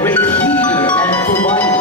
great healer and provider.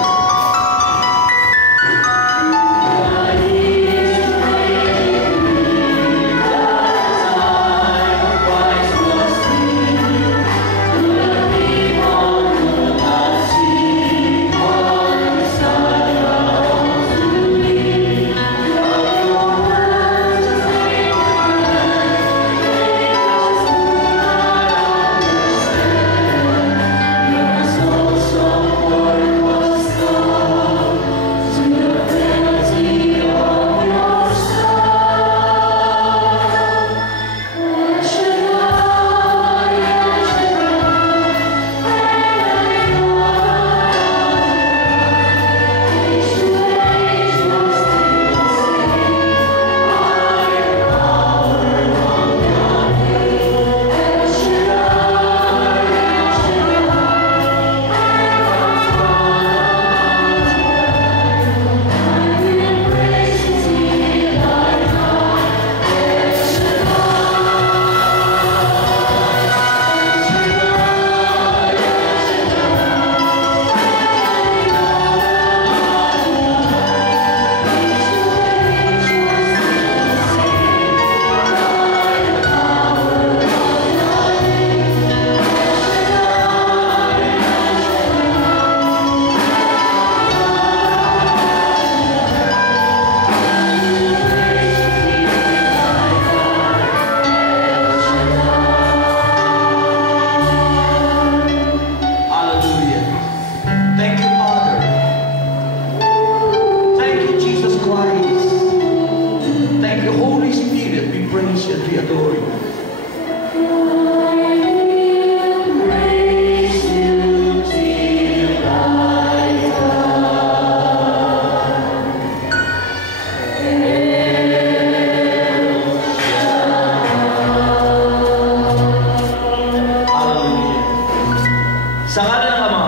Sa ngalan ng Ama,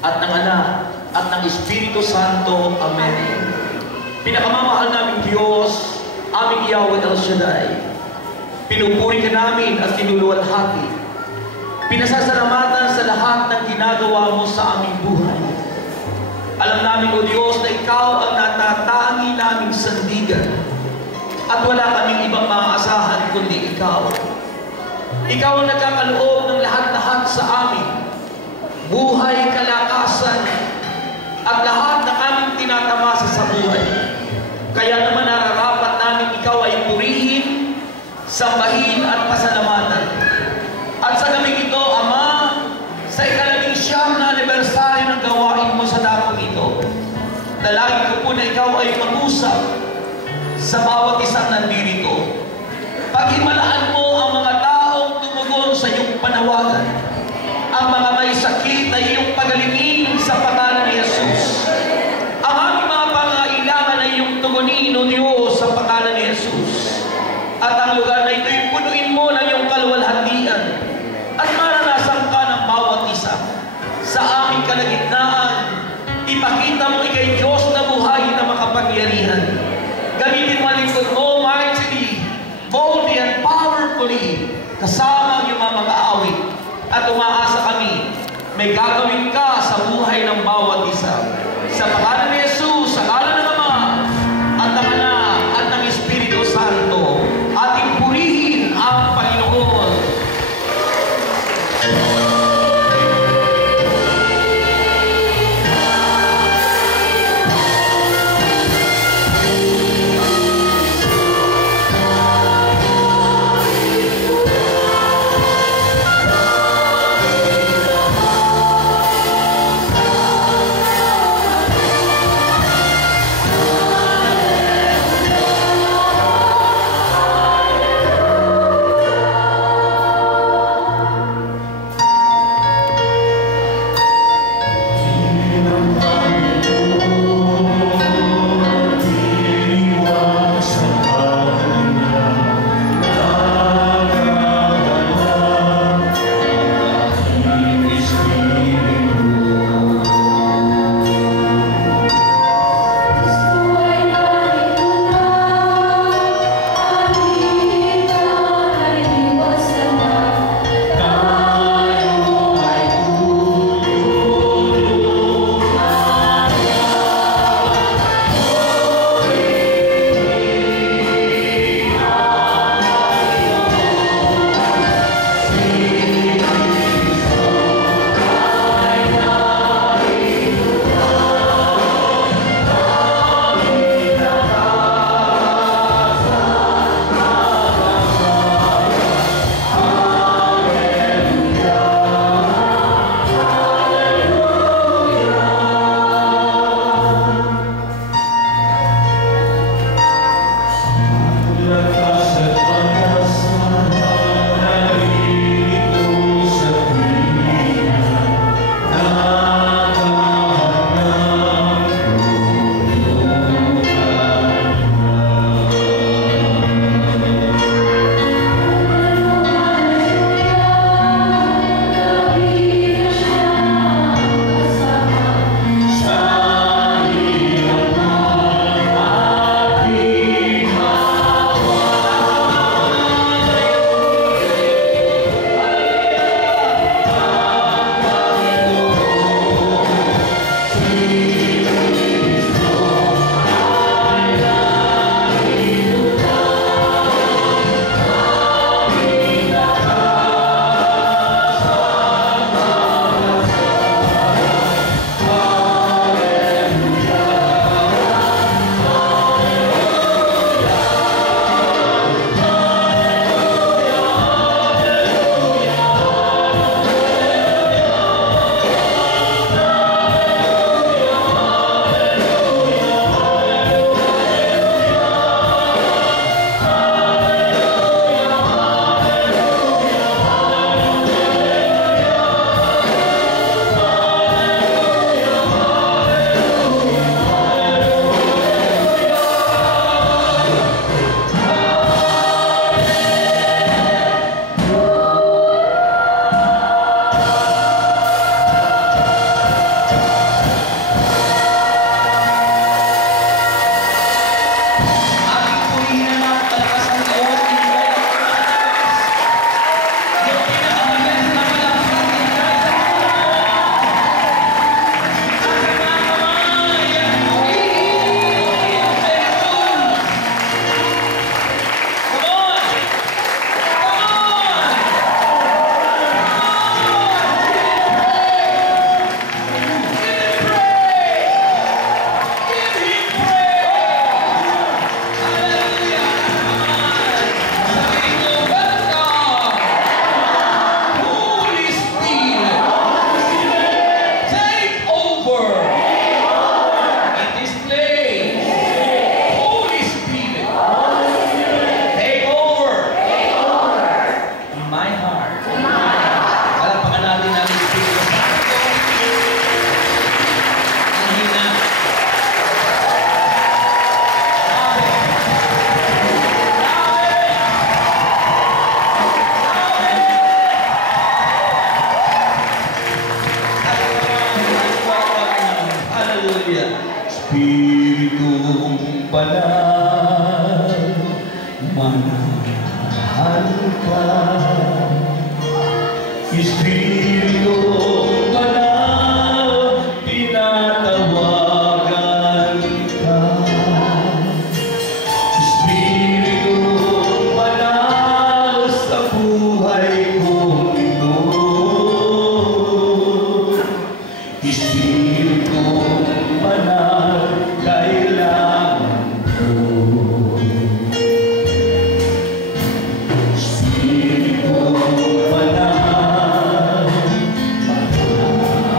at ng Anak, at ng Espiritu Santo. Amen. Pinakamamahal naming Diyos, aming Yahweh El Shaddai, pinupuri ka namin at tinuluwalhati. Pinasasalamatan sa lahat ng ginagawa mo sa aming buhay. Alam namin, O Diyos, na Ikaw ang natatangi naming sandigan at wala kaming ibang maaasahan kundi Ikaw. Ikaw ang nagkakaloob ng lahat-lahat sa amin. Buhay, kalakasan, at lahat na aming tinatamasa sa buhay. Kaya naman nararapat namin Ikaw ay purihin, sambahin at pasalamatan. At sa gabing ito, Ama, sa ika-19 na anibersaryo ng gawain mo sa dakong ito, dalangin ko po na Ikaw ay mag-usap sa bawat isang nandirito. Paghimalaan mo ang mga taong tumugon sa iyong panawagan, ang mga may sakit na iyong pagalingin sa pangalan ni Jesus, ang aming mga pangailangan na iyong tugunin, O Diyos, sa pangalan ni Jesus. At ang lugar na ito'y punuin mo ng iyong kaluwalhatian at maranasan ka ng bawat isa. Sa aming kalagitnaan, ipakita mo ikay Diyos na buhay na makapangyarihan. Gamitin mo ang lingkod mo mightily, boldly and powerfully, kasama ang iyong mga awit. At umaasa kami, may gagawin ka sa buhay ng bawat isa. Sa pangalan ni Jesus, sa ngalan ng Ama, at ng Anak, at ng Espiritu Santo, ating purihin ang Panginoon. mahal ka. Espiritu Banal, tinatawagan ka. Espiritu Banal, sa buhay kong ito. Espiritu Banal, kailangan ko. Espiritu Banal,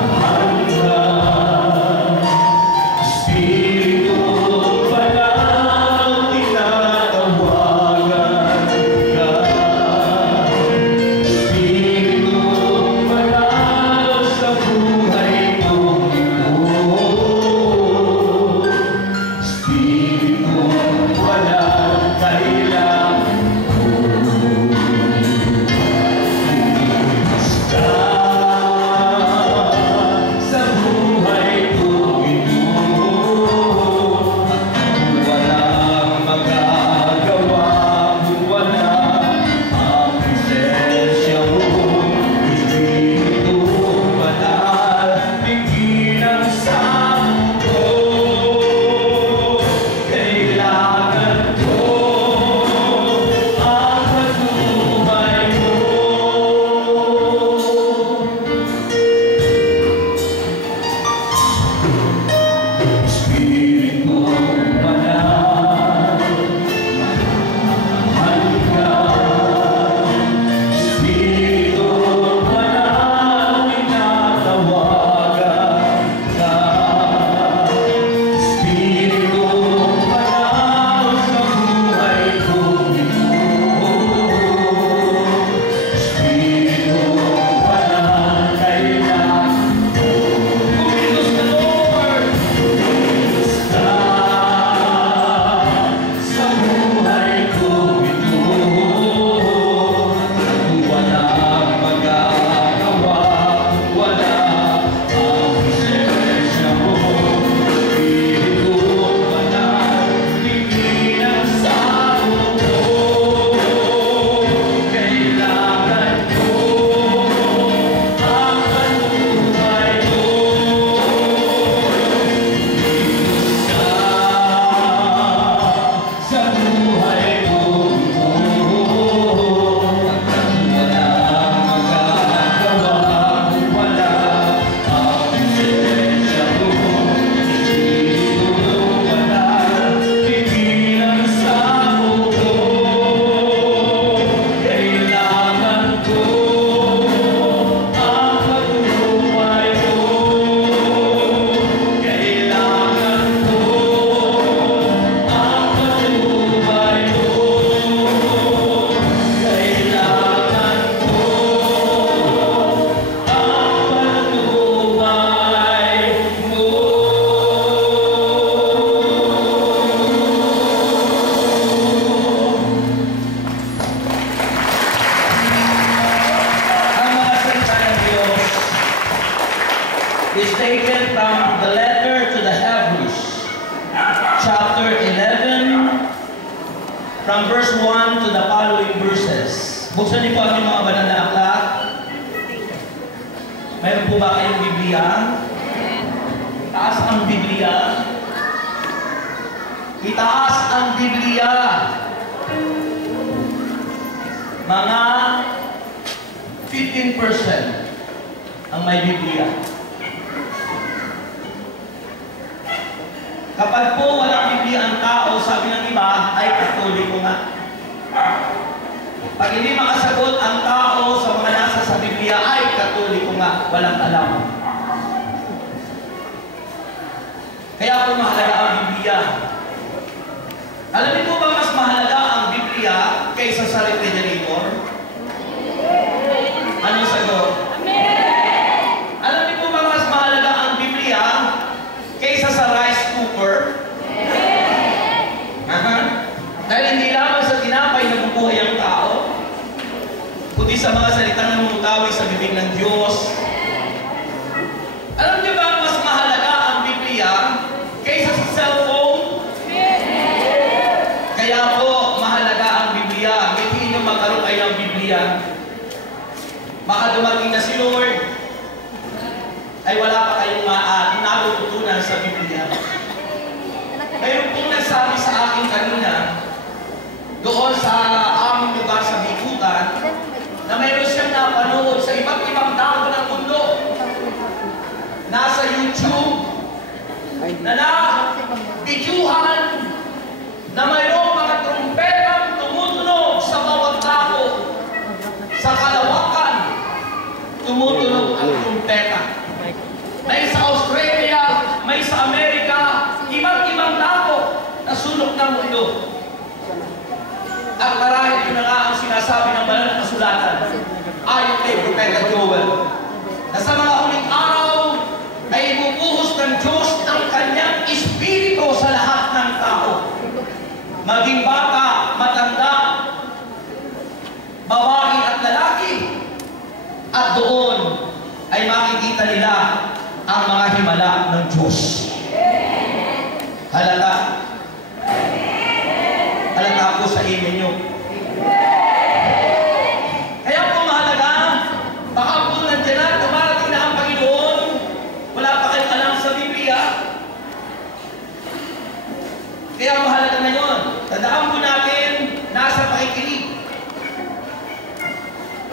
mahal ka. Espiritu Banal, tinatawagan ka. Espiritu Banal, sa buhay kong ito. Espiritu Banal, kailangan sa buhay kong ito. Walang magagawa kung wala ang presensya mo. Espiritu Banal, bigyan ang samo ko. Kailangan ko ang patnubay mo. Espiritu Banal, mahal ka. Espiritu Banal, tinatawagan ka. Espiritu Banal, sa buhay kong ito. Espiritu Banal, kailangan Umilos na Lord! Sa buhay kong ito, walang magagawa, wala ang presensya mo. Espiritu Banal, bigyan ang samo ko. Kailangan ko ang patnubay mo. Sa buhay kong ito, walang magagawa kung wala ang presensya mo. Espiritu Banal, bigyan ang samo ko. Kailangan ko ang patnubay mo. Kailangan ko ang patnubay mo. Kailangan ko ang patnubay mo. Ang mga salita ng Diyos is taken from the letter to the Hebrews, chapter 11, from verse 1 to the following verses. Buksan niyo po ang mga banal na aklat. Mayroon po ba kayong Biblia? Itaas ang Biblia. Itaas ang Biblia. Mga 15% ang may Biblia. Kapag po walang Biblia ang tao, sabi ng iba, ay Katoliko nga. Pag hindi makasagot ang tao sa mga nasa sa Biblia, ay Katoliko nga, walang alam. Kaya po mahalaga ang Biblia. Alam niyo po ba mas mahalaga ang Biblia kaysa sa refrigerator? Anong sagot? Alam niyo po ba mas mahalaga ang Biblia kaysa sa rice cooker? Dahil hindi lamang sa tinapay nabubuhay ang tao, kundi sa mga salitang namumutawi sa bibig ng Diyos. Alam niyo ba mas mahalaga ang Biblia kaysa sa cellphone? Kaya po mahalaga ang Biblia kayo ng Biblia, baka dumating na si Lord, ay wala pa kayong natututunan sa Biblia. Mayroon pong nagsabi sa akin kanina, doon sa aming lugar sa Bikutan, na mayroon siyang napanood sa iba't ibang dako ng mundo. Nasa YouTube, na na-bidyuhan na mayroong mga trumpetang tumutunog sa bawat dako. Sa kalawakan, tumutunog ang trumpeta. May sa Australia, may sa Amerika, ibang dako na sulok ng mundo. At marahil yun na nga ang sinasabi ng banal na kasulatan ayon kay Propeta Joel, na sa mga huling araw ay ibubuhos ng Diyos ang kanyang espiritu sa lahat ng tao. Maging bata, matanda, babae at lalaki. At doon ay makikita nila ang mga himala ng Diyos. Halata. Halata po sa amen nyo. Kaya po mahalaga, baka po nandiyan na, dumarating na ang Panginoon, wala pa kayong alam sa Biblia. Kaya mahalaga na yun. Tandaan po natin, nasa pakikinig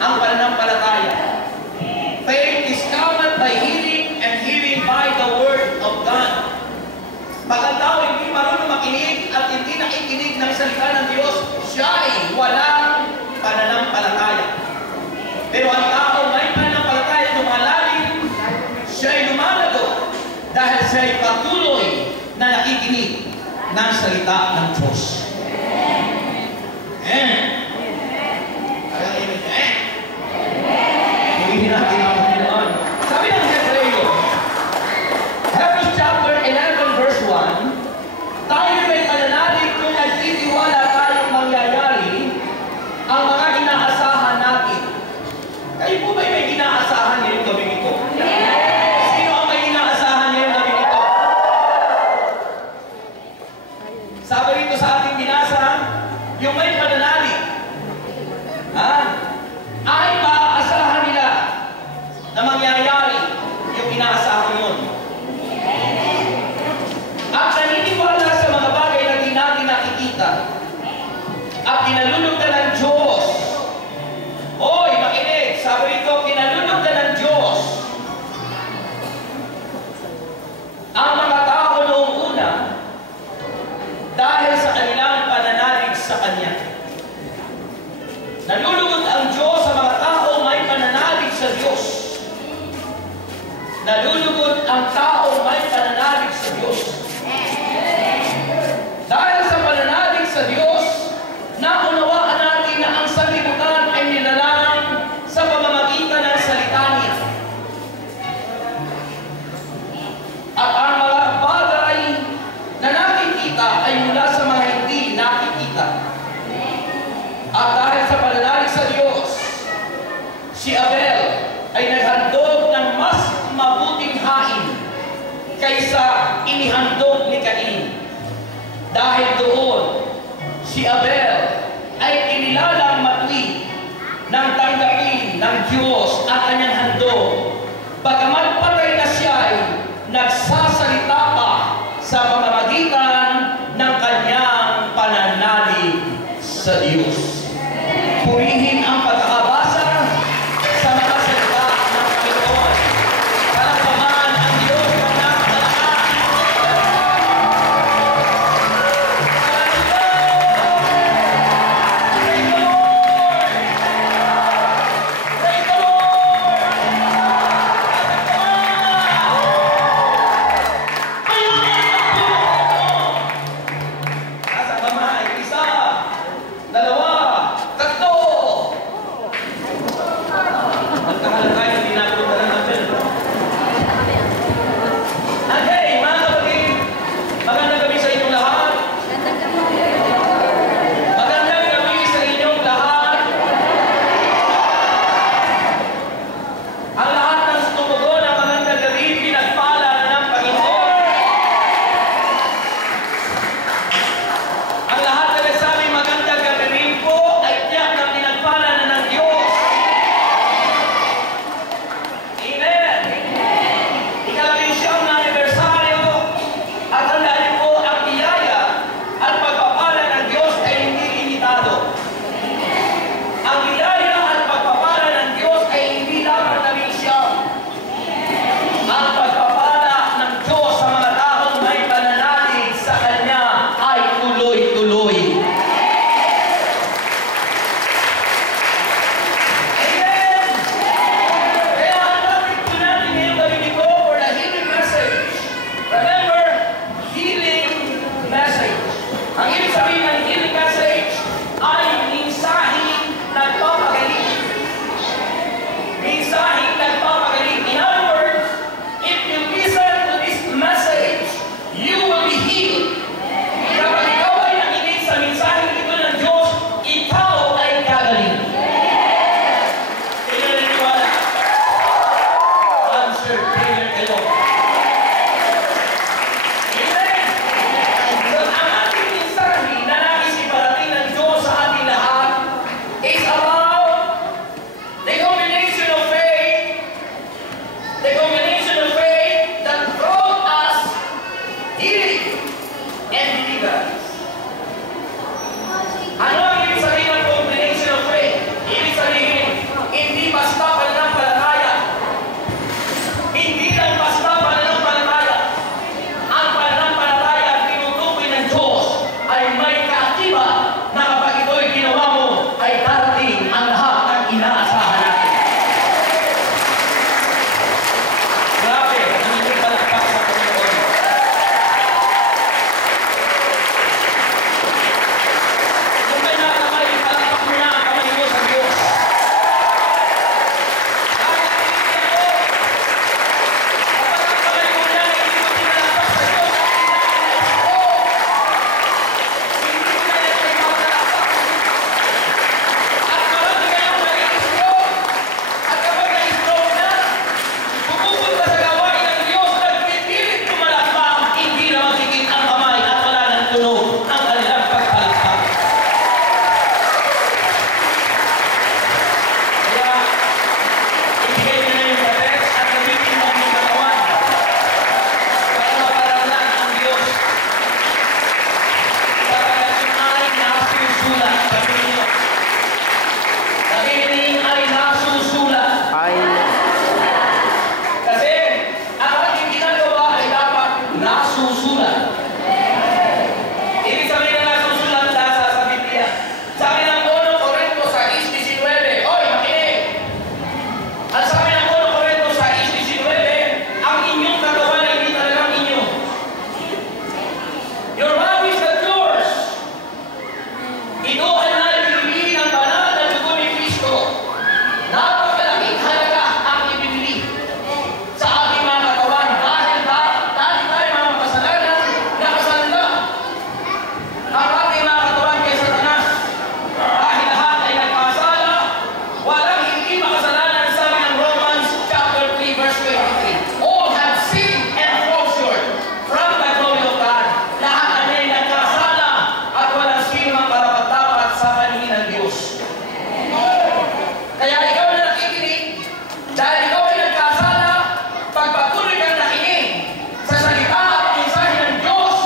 ang pananampalataya. Faith is cometh by hearing, and hearing by the word of God. Pag ang tao hindi marunong makinig at hindi nakikinig ng salita ng Diyos, siya ay walang pananampalataya. Pero ang tao may pananampalataya, lumalalim, siya ay lumalago dahil siya ay patuloy na nakikinig ng salita ng Diyos. Amen. Purihin natin ang Panginoon. Sabi ng Hebreo, Hebrews chapter 11 verse 1, tayo may pananalig kung nagtitiwala tayong mangyayari ang mga inaasahan natin. Kayo po ba may inaasahan ngayong gabi ito? Sino ang may inaasahan ngayong gabi ito? Sabi rito sa ating binasa, yung may pananalig, ay maaasahan nila na mangyayari yung inaasahan yun. At naniniwala sa mga bagay na di natin nakikita at kinalulugdan ng Diyos. Oy, makinig, sabi rito, kinalulugdan ng Diyos ang mga tao noong una dahil sa kanilang pananalig sa Kanya. Nalulugod ang Diyos sa mga tao may pananalig sa Diyos. Nalulugod ang tao may pananalig sa Diyos. Dahil sa pananalig sa Diyos, naunawaan natin na ang sanlibutan ay nilalang sa pamamagitan ng salita niya. At ang mga bagay na nakikita ay mula sa mga hindi nakikita. At dahil sa pananalig sa Diyos, si Abel ay naghandog ng mas mabuting hain kaysa inihandog ni Cain. Dahil doon, si Abel ay inilalang matwi ng tanggapin ng Diyos at kanyang handog. Bagamat patay na siya ay nagsasalita pa sa pamamagitan ng kanyang pananalig sa Diyos. Purihin ang pagkakabasa sa mga salita ng Panginoon. Palakpakan ang Diyos ng napakalakas. Praise the Lord! Praise the Lord! Nasa kamay, isa, dalawa, tatlo. Ito ay naibibili ng banal na dugo ni Kristo. Napakalaking halaga ang ibibili sa ating mga katawan dahil tayo mga makasalanan nakasala ang ating mga katawan kay Satanas. Dahil lahat ay nagkasala, walang hindi makasalanan, sabi ng Romans chapter 3 verse 23. All have sinned and fall short from the glory of God. Lahat ay nagkasala at walang sino mang karapat-dapat sa paningin ng Diyos. Kaya ikaw na nakikinig, dahil ikaw ay nagkasala, pagpatuloy kang nakinig sa salita at mensahe ng Diyos,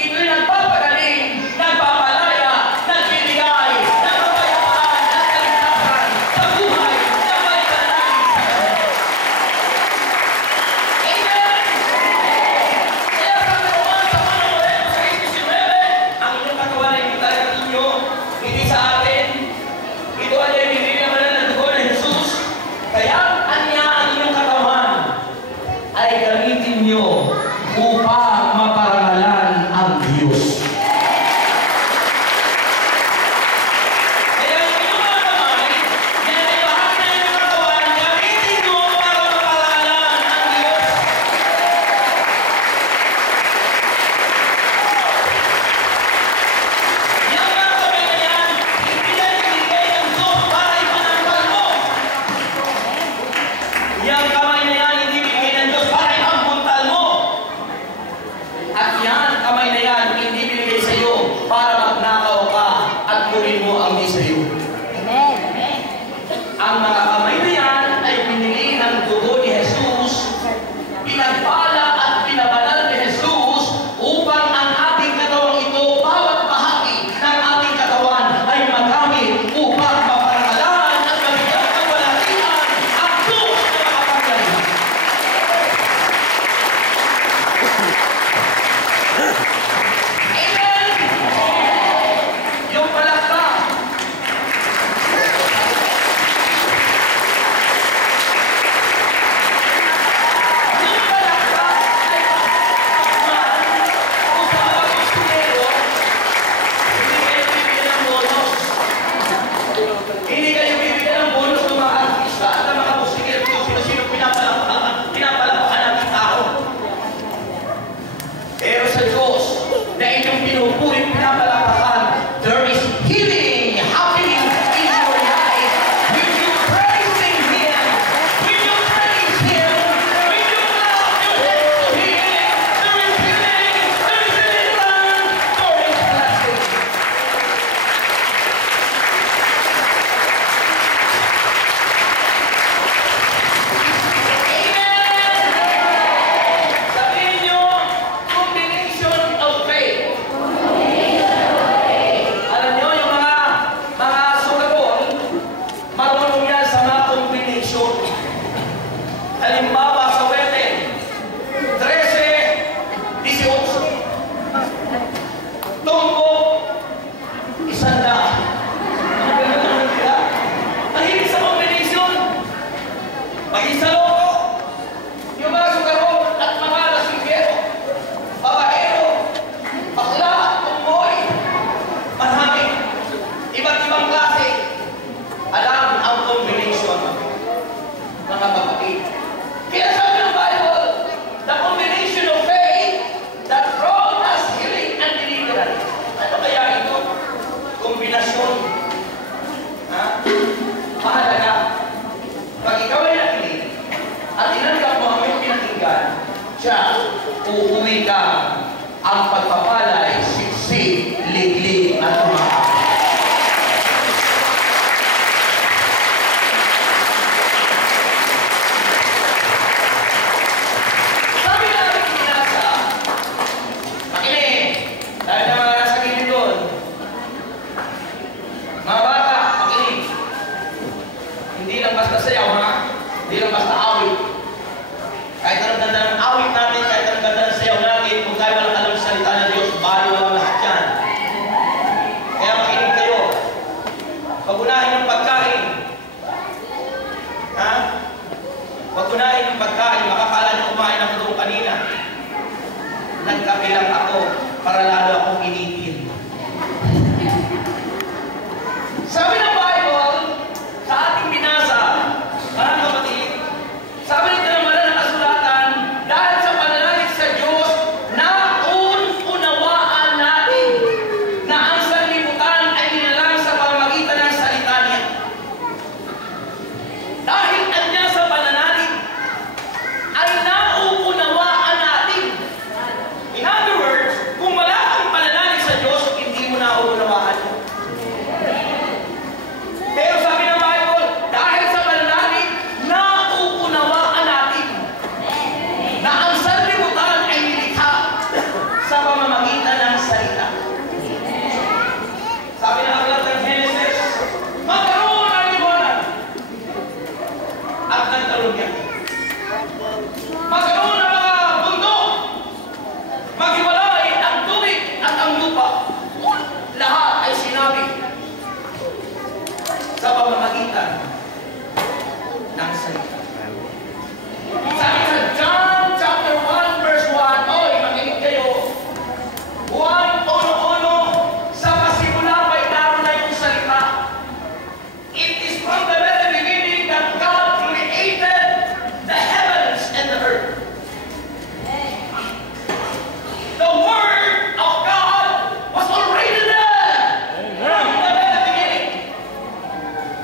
ito'y nagpapagaling, nagpapalaya, nagbibigay, nagpapayapaan, at kaligtasan sa buhay na may panalangin sa Kanya. Amen! Kaya sabi ko nga sa unang Korinto 6:19, ang inyong katawan ay hindi talaga inyo, hindi sa atin. Ito ay ibinigay naman ng dugo ni Jesus. Kaya anya ang inyong katawan ay gamitin nyo upang maparangalan ang Diyos. Kaya yung inyong mga kamay, yan ay bahagi ng inyong katawan, gamitin nyo para maparangalan ang Diyos. Yung mga kamay na yan, hindi yan ibigay ng Diyos para ipananggal mo. Yang kamay na yan, hindi bigay ng Diyos para ipagpuntal mo. At yan, kamay na yan, hindi binigay sa iyo para magnakaw ka at kunin mo ang di sa iyo. Ang mga kamay na yan ay binili ng dugo ni Jesus, pinagpala at pinabanal ni Jesus upang ang ating katawan ito, bawat bahagi ng ating katawan ay magamit upang maparangalan at mabigyan ng walatian ang Diyos na makapangyarihan. Amen! Yung palakpak. Yung palakpak ay pakman kung sa mga kustinero, hindi kayo bibigyan ng bonus. Hindi kayo bibigyan ng bonus ng mga artista at ng mga kustinero kung sino-sino pinapalapakan natin tao. Pero sa Diyos, na inyong pinupuri, pinapalapakan, there is healing happening in your life. When you praising Him, when you praise Him, when you clap your hands to Him, there is healing, there is deliverance for His blessing. Amen! Sabihin niyo, combination of faith. Alam niyo, yung mga sugaton, marunong yan sa mga combination. Halimbawa sa weten, 13, 18. Tungkol, 100. Mahilig sa combination. Maging sa loko, yung mga sugaton at mga lasinggero, babaero, bakla, tumboy, marami, iba't ibang klase. Alam ang combination, mga kapatid. Kaya sabi ng Bible, the combination of faith that brought us healing and deliverance. Ano kaya ito? Kombinasyon. Ha? Mahalaga. Pag ikaw ay nakinig at inanggap mo ang iyong pinakinggan, siya, uuwi ka ang pagpapalay, siksik, liglig, at tumakas. pamamagitan ng salita. Sabi sa John chapter 1 verse 1, oy, makinig kayo. 1:1, sa pasimula may naroon na yung salita. It is from the very beginning that God created the heavens and the earth. The Word of God was already there from the very beginning.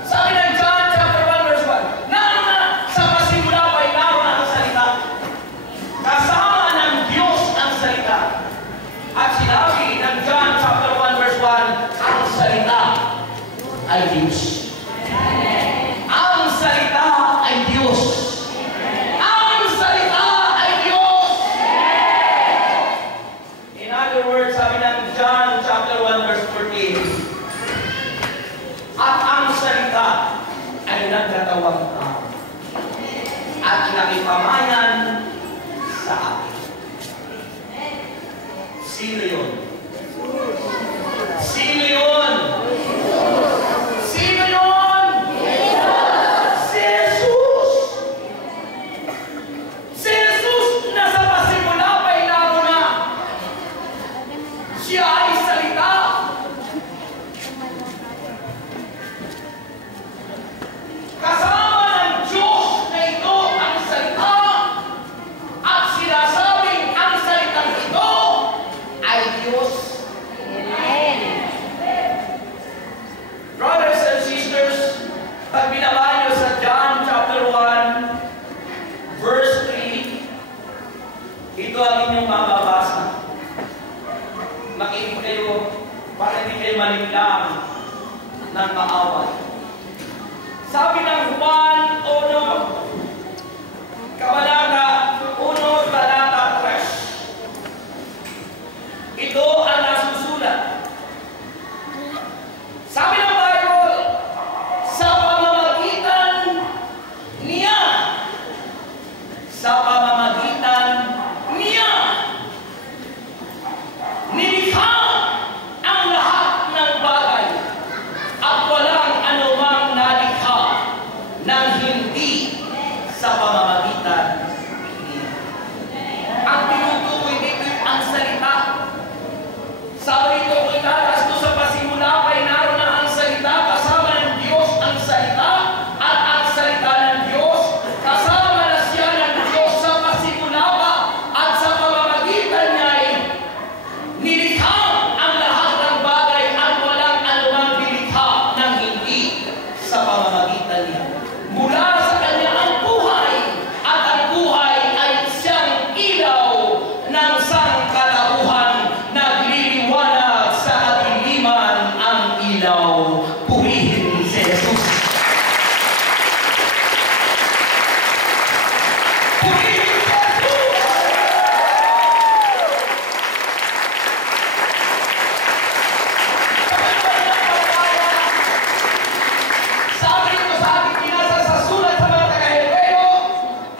Sabi ng John chapter 1 verse 1, naroon na sa pasimula may naroon na ang salita. Kasama ng Diyos ang salita. At sinabi ng John chapter 1 verse 1, ang salita ay Diyos. Ang salita ay Diyos. Ang salita ay Diyos. In other words, sabi ng John chapter 1 verse 14, at ang salita ay nagkatawang tao at nakipamayan sa atin. Sino yun? Sino yun? Sino yun? Si Jesus! Si Jesus na sa pasimula pa'y naroon na. Siya ay salita. Kasama ng Diyos na ito ang salita at sinasabing ang salitang ito ay Diyos. Brothers and sisters, pag binaba niyo sa John chapter 1 verse 3, ito ang inyong mababasa. Makinig kayo para hindi kayo maliglang ng maaway. Sabi ng Juan 1, kabanata 1, talata 3. Ito ang nasusulat. Sabi ng Bible, sa pamamagitan niya, sa pamamagitan niya, nilikha ang lahat ng bagay at walang anumang nalikha ng hindi sa pamamagitan niya. Ang tinutukoy dito ang salita. Sabi ito, italas ko sa pasimula pa'y naroon na ang salita, kasama ng Diyos ang salita, at ang salita ng Diyos, kasama na siya ng Diyos sa pasimula pa, at sa pamamagitan niya ay nilikha ang lahat ng bagay at walang anumang nilikha ng hindi sa pamamagitan niya. Mula sa kanya ang buhay, at ang buhay ay siyang ilaw ng sangkalauhan, nagliliwanag sa kadiliman ang ilaw. Purihin si Jesus. Purihin si Jesus! Sabi ito sa ating binasa sa sulat sa mga taga-Hebreo,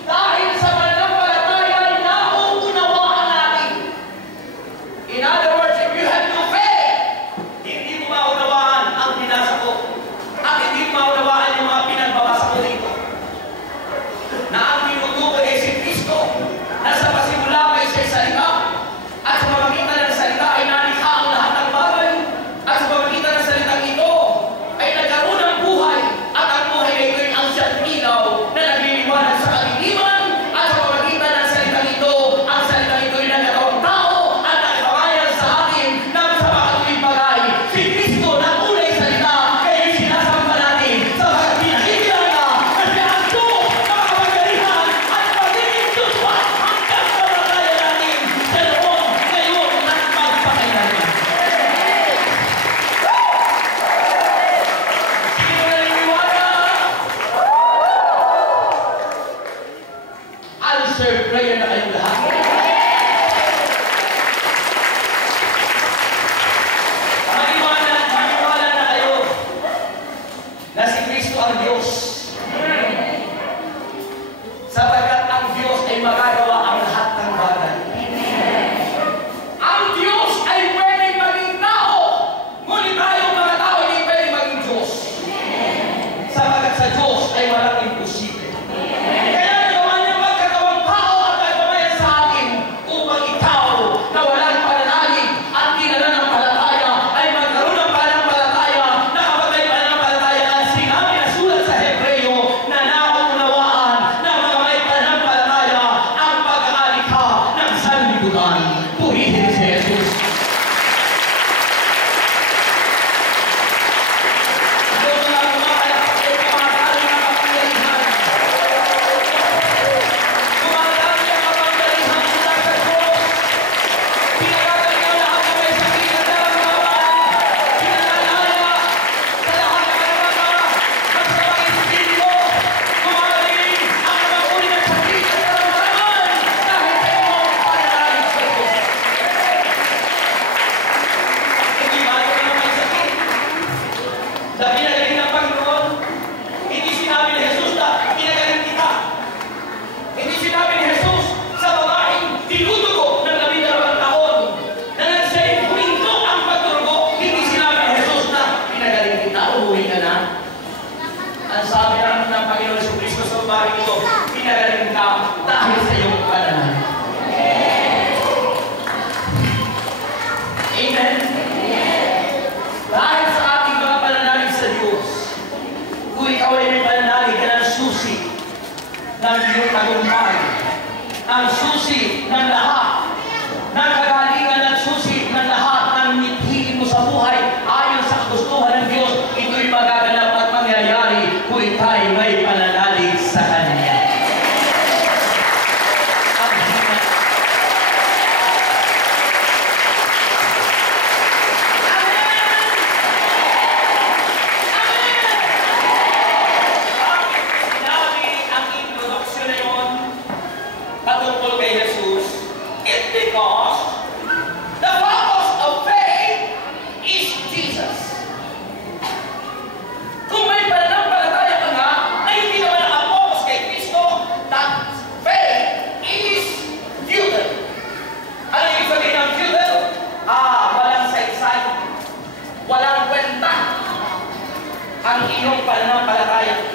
dahil sa pananampalataya nauunawaan natin. In other words, if you have no faith, hindi mo maunawaan ang binasa ko. At hindi mo na pinagaling ng Panginoon. Hindi sinabi ni Jesus na pinagaling kita. Hindi sinabi ni Jesus sa babaeng tinutugo ng 12 taon na nagsayang huminto ang pagturugo. Hindi sinabi ni Jesus na pinagaling kita, umuwi ka na. Ang sabi ng Panginoon Jesucristo sa babaeng ito, pinagaling ka dahil sa iyong pananalig. Amen? Dahil sa ating mga pananalig sa Diyos, kung ikaw ay may pananalig ka ng susi ng iyong tagumpay, ang susi ng lahat, ng kagalingan at susi ng lahat ng mithiin mo sa buhay ayon sa kagustuhan ng Diyos, ito'y magaganap at mangyayari kung ika'y may pananalig sa Kanya. Ang iyong pananampalataya.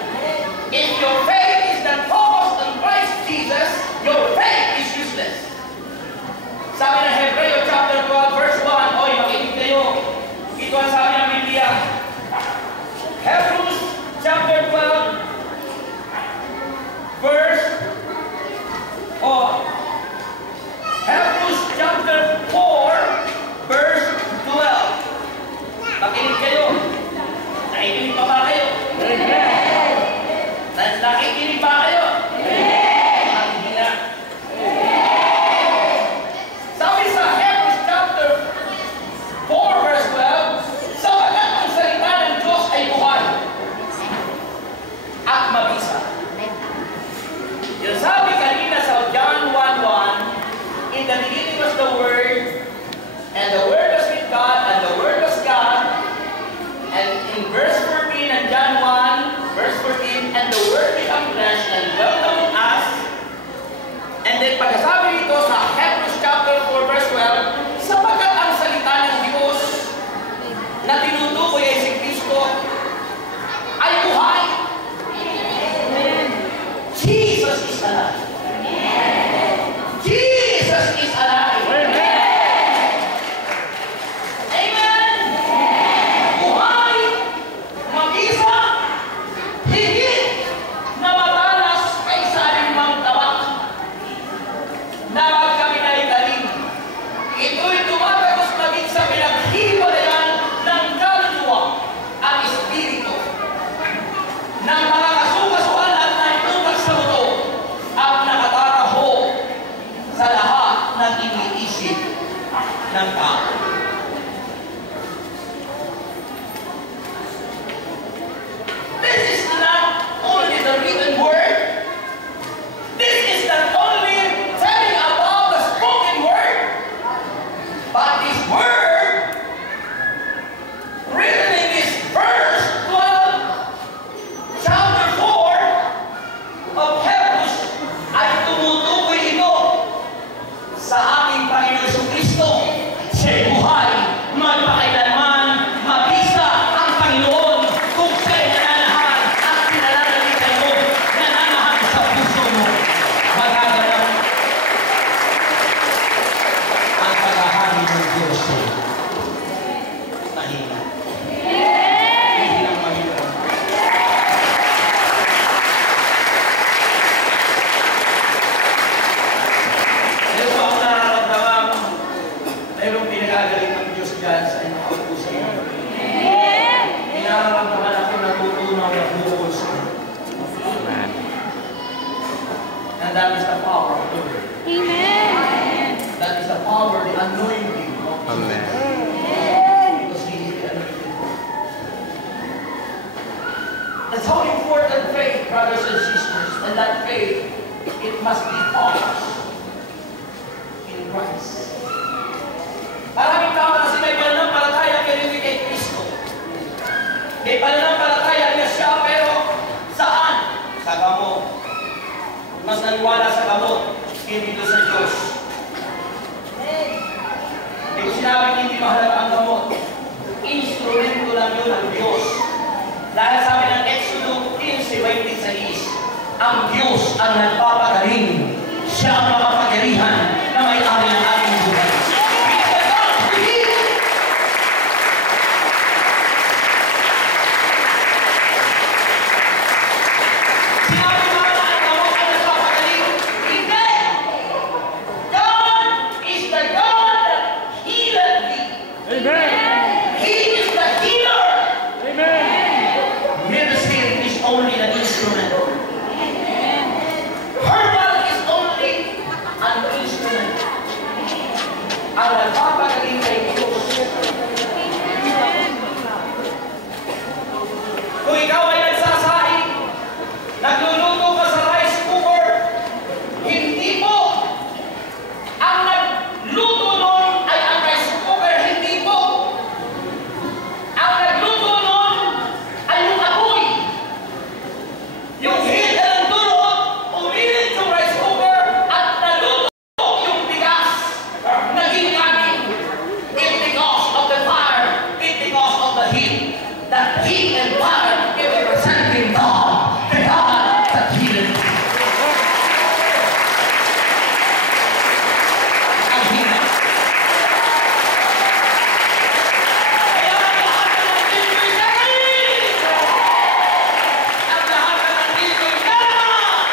If your faith is not focused on Christ Jesus, your faith is useless. Sabi ng Hebreo chapter 12 verse 1, oy, makinig kayo. Ito ang sabi ng Biblia. Hebrews chapter 12 verse Hebrews chapter 4 verse 12. Makinig kayo. Nakikinig pa ba kayo? Nakikinig ba kayo? Hindi na. Sabi sa Hebrews chapter 4 verse 12, sapagat ang salita ng Diyos ay buhay at mabisa. Yung sabi kanina sa John 1:1, in the beginning was the Word, and the Word was with God, and the Word was God. And in verse 14 and John 1, verse 14, and the Word became flesh and dwelt among us. And then pagkasabi dito sa Hebrews chapter 4 verse 12, sapagkat ang salita ng Diyos na tinutukoy ay si Kristo ay buhay. Jesus is alive. Jesus is alive. Ng tao. This is not only the written word. This is not only telling about the spoken word, but this word written in this verse 12, chapter 4 of Hebrews ay tumutukoy ito sa ating Panginoon Jesucristo. Siya'y buhay, magpakailanman, mabisa ang Panginoon kung siya'y nananahan at pinananalitan mo, nananahan sa puso mo. Magaganap ang paghahanin ng Diyos sa'yo. Mahina. Hindi lang mahina. Ito ang nararamdaman. Mayroong pinagagaling ng Diyos dyan sa inyong puso. Pinararamdaman ako natutunaw na bukol sa inyo. And that is the power of the Word. Amen. That is the power, the anointing of the Amen. Because He is the anointing one. That's how important faith, brothers and sisters. And that faith, it must be focused in Christ. Maraming tao kasi may pananampalataya kay Kristo. May pananampalataya niya siya, pero saan? Sa gamot. Mas naniwala sa gamot, hindi doon sa Diyos. Hindi ko sinabing hindi mahalaga ang gamot. Instrumento lang yun ng Diyos. Dahil sabi ng Exodo 15:26, ang Diyos ang nagpapagaling. Siya ang makapangyarihan na may-ari ng ating buhay. Sinabi ba na ang gamot ang nagpapagaling? Hindi! God is the God that healeth thee. Amen. He is the healer. Amen. Medicine is only an instrument. Herbal is only an instrument. Ang nagpapagaling ay Diyos. Kung ikaw ay nagsasahing, nagluluto ka sa rice cooker, hindi po. Ang nagluto nun ay ang rice cooker, hindi po. Ang nagluto nun ay yung apoy. Yung heat na nagdurot, umilit yung rice cooker at naluto yung bigas. Naging kanin. It's because of the fire. It's because of the heat. That heat and fire is representing God. The God that healeth. Ang healer. Kaya ang lahat na nandito'y galing! Ang lahat na nandito'y galang!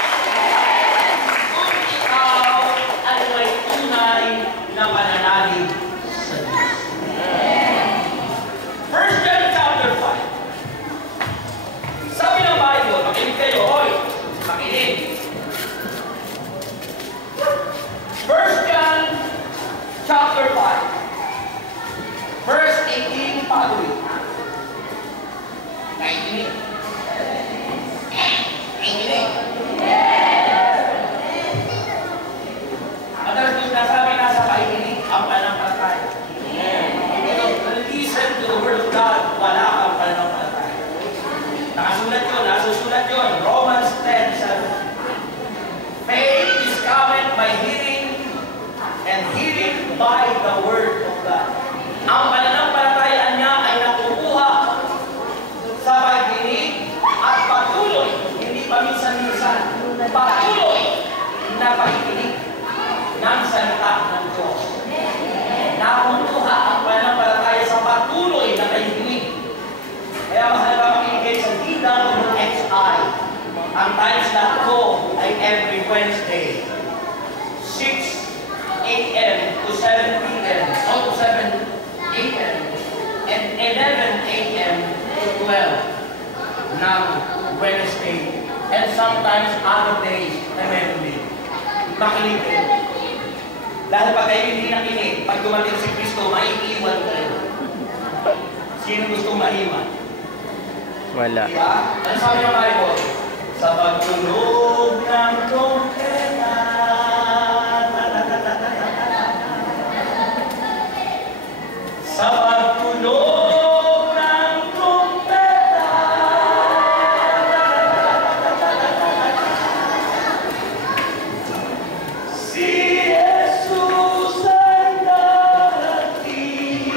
Kung ikaw ay may tunay na pananalig sa Diyos. 1 John chapter 5. Sabi ng Bible, makinig kayo, hoy! Makinig. 1 John chapter 5. Verse 18 patuloy. 19. Madalas yung nasabi nasa pakikinig ang pananampalataya. Listen to the word of God, wala kang pananampalataya. Nasusulat yun, Romans 10:7. Faith is coming by hearing, and hearing by the word of God. Ang pananampalataya niya ay nakukuha sa pagdinig at patuloy, hindi paminsan-minsan, patuloy na pakikinig ng salita ng Diyos. Nakukuha ang pananampalataya sa patuloy na pakikinig. Kaya mahalaga makinig sa DWXI. Ang time slot ko ay every Wednesday, 6 a.m. to 7 p.m. or to 7 a.m. and 11 a.m. to 12 ng Wednesday. And sometimes other days na meron din. Makinig kayo. Dahil pag kayo hindi nakinig, pag dumating si Kristo, maiiwan kayo. Sino gustong maiwan? Wala. Diba? Ano sabi ng Bible? Sa pagtunog ng trompeta, sa pagtunog ng trompeta, si Jesus ay darating.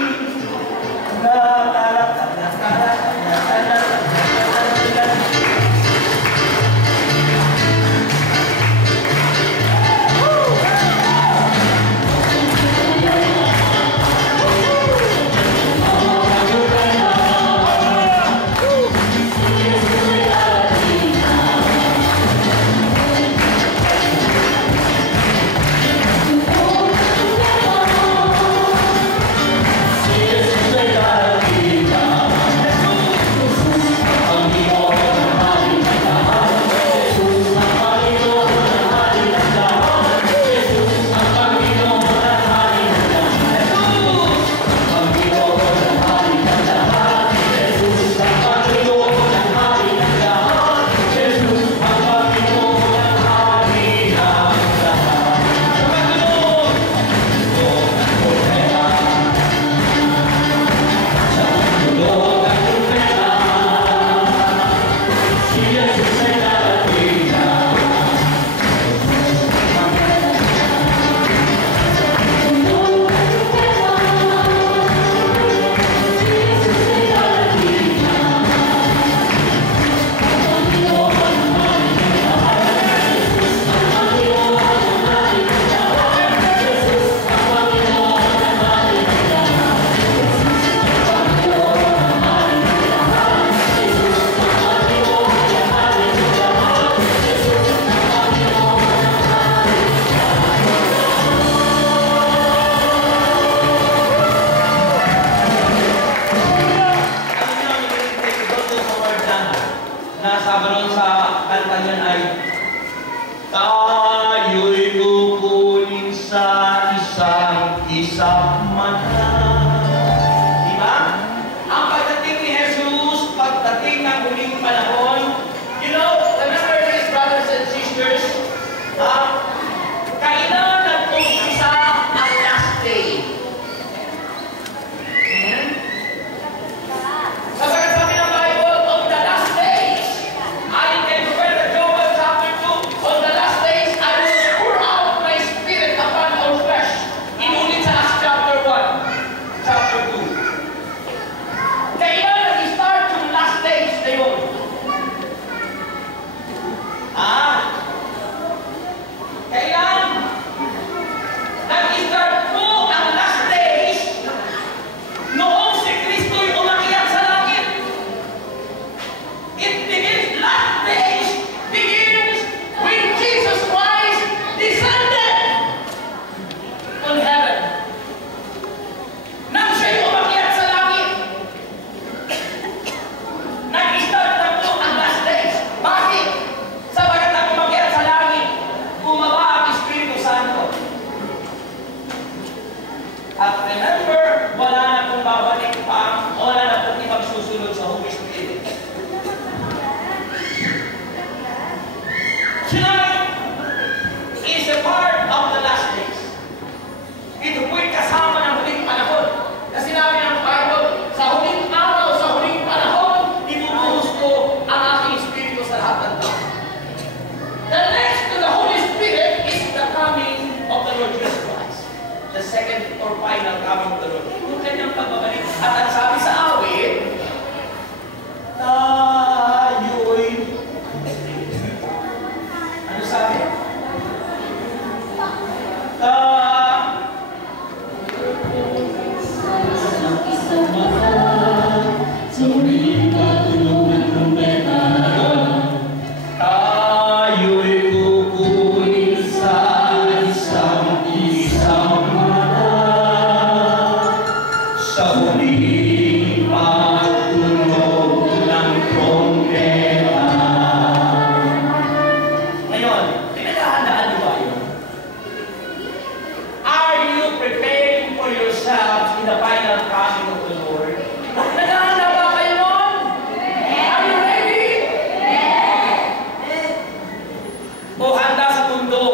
nasabi ron sa kanta niyan ay, tayo'y kukunin sa isang mana. Diba? Ang pagdating ni Jesus, pagdating ng huling panahon, you know, remember this, brothers and sisters, kailan nag-umpisa ang last day? Sabi ng Bible, on the last days, I can refer to Joel chapter 2, on the last days, I will pour out my spirit upon all flesh. Inulit sa Acts chapter 1, chapter 2. Kailan nag-start yung last days na yun? Kailan nag-start po ang last days noong si Kristo'y umakyat sa langit? It begins, last days begins when Jesus Christ descended on heaven. Nang siya'y umakyat sa langit, nag-start na po ang last days. Bakit? Sabagat ang umakyat sa langit, bumaba ang Espiritu Santo. At remember, wala na pong babalik pa, wala na pong ibang susunod sa Holy Spirit. Tonight is a part of the last days. Ito po'y kasama ng huling panahon. Kasi sinabi ng Bible, sa huling araw, sa huling panahon, ibubuhos ko ang aking Espiritu sa lahat ng tao. The next to the Holy Spirit is the coming of the Lord Jesus Christ. The second or final coming of the Lord. Yung kanyang pagbabalik. At ang sabi sa awit, tayo'y... Ano sabi? Tayo'y kukunin sa isang mana sa huling pagtunog ng trompeta. Ngayon, pinaghahandaan niyo ba yun? Are you preparing for yourselves in the final coming of the Lord? Naghahanda ba kayo nun? Are you ready? O handa sa mundo?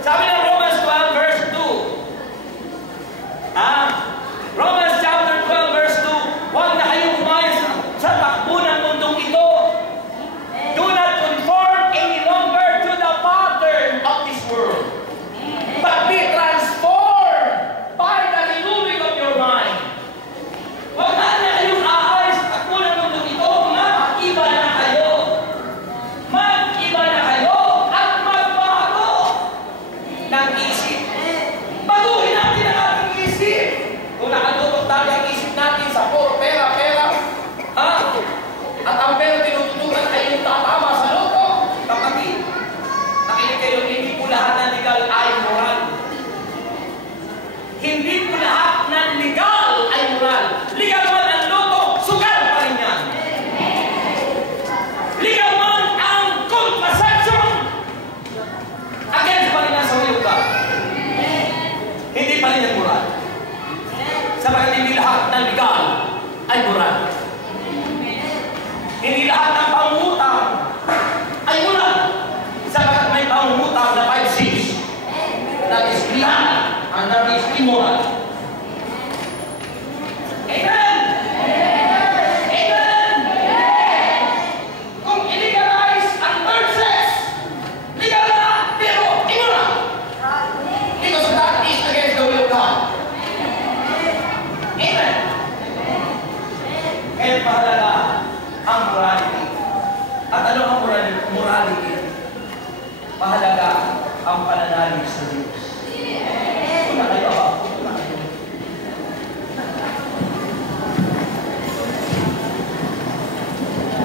Sabi ng Romans 12 verse 2. Romans chapter 12 verse 2. Huwag na kayong umayos sa takbo ng mundong ito. Do not conform any longer to the pattern of this world, but be transformed by the renewing of your mind. Huwag na kayong aayos sa takbo ng mundong ito. Mag-iba na kayo. Mag-iba na kayo at magbago ng isip. Baguhin natin ang ating isip. Kung nakatutok tayo ang isip natin sa puro pera, at ang pera tinututukan ay yung tatama sa loko, kapatid, nakinig kayo, hindi po lahat ng legal ay moral. Hindi po lahat ng legal ay moral. Legal man ang loko, sugal pa rin yan. Legal man ang contraception, against pa rin yan sa uyog ka. Hindi pa rin yan moral. Sabagat hindi lahat ng legal ay moral. Hindi lahat ng pangungutang ay moral. Sabagat may pangungutang na 5-6 that is legal and that is immoral. Amen? Amen? Kung illegalize ang third sex, legal na, pero immoral. Because that is against the will of God. Amen. Kaya mahalaga ang morality. At ano ang morality? Mahalaga ang pananalig sa Diyos. Wala kayo ba? Wala kayo.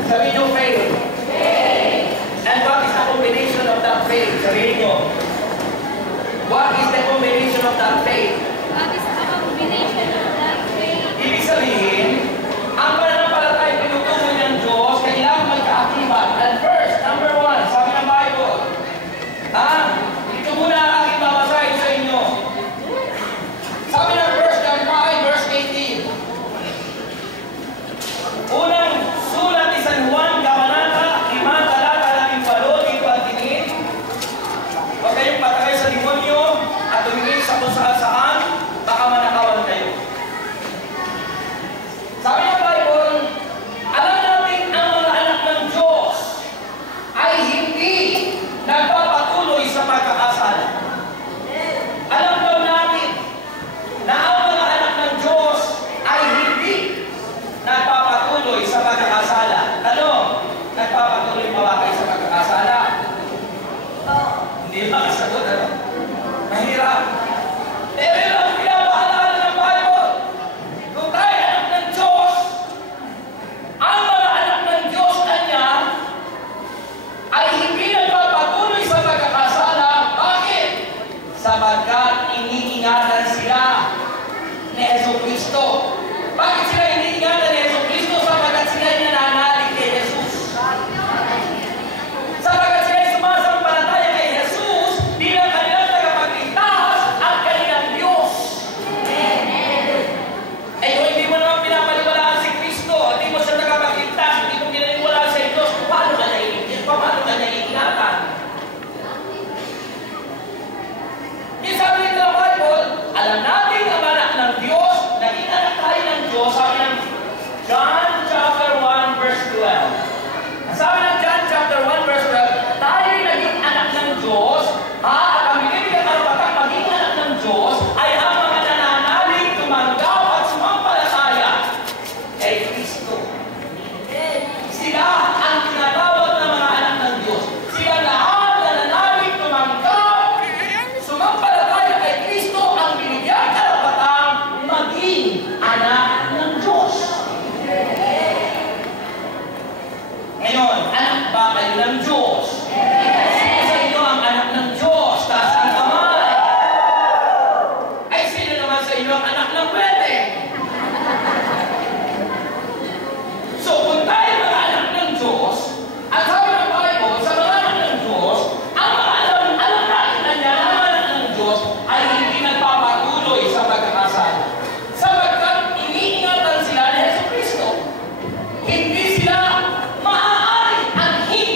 Sabihin niyo faith. And what is the combination of that faith? Sabihin niyo. What is the combination of that faith? What is the combination of that faith? Ibig sabihin, ang pananampalatay pinutungo ng Diyos kailangan magkaakibat Sabi ng John chapter 1 verse 12, tayo'y naging anak ng Diyos, at ang binibigyan karapatang maging anak ng Diyos ay ang mga nananalig, tumanggap at sumampalataya kay Kristo. Sila ang tinatawag na mga anak ng Diyos. Sila lahat nananalig, tumanggap, sumampalataya kay Kristo ang binigyan karapatang maging anak ng Diyos. Ngayon, anak ba kayo ng Diyos? Sino sa inyo ang anak ng Diyos? Taas ang kamay. Ay, sino naman sa inyo ang anak ng pwede? So, kung tayo mga anak ng Diyos, at sabi ng Bible, sa mga anak ng Diyos, ang mga alam natin na yan, ang mga anak ng Diyos, ay hindi nagpapatuloy sa pagkakasal. Sapagkat iniingatan sila ni Jesucristo. Hindi sila maaaring anhin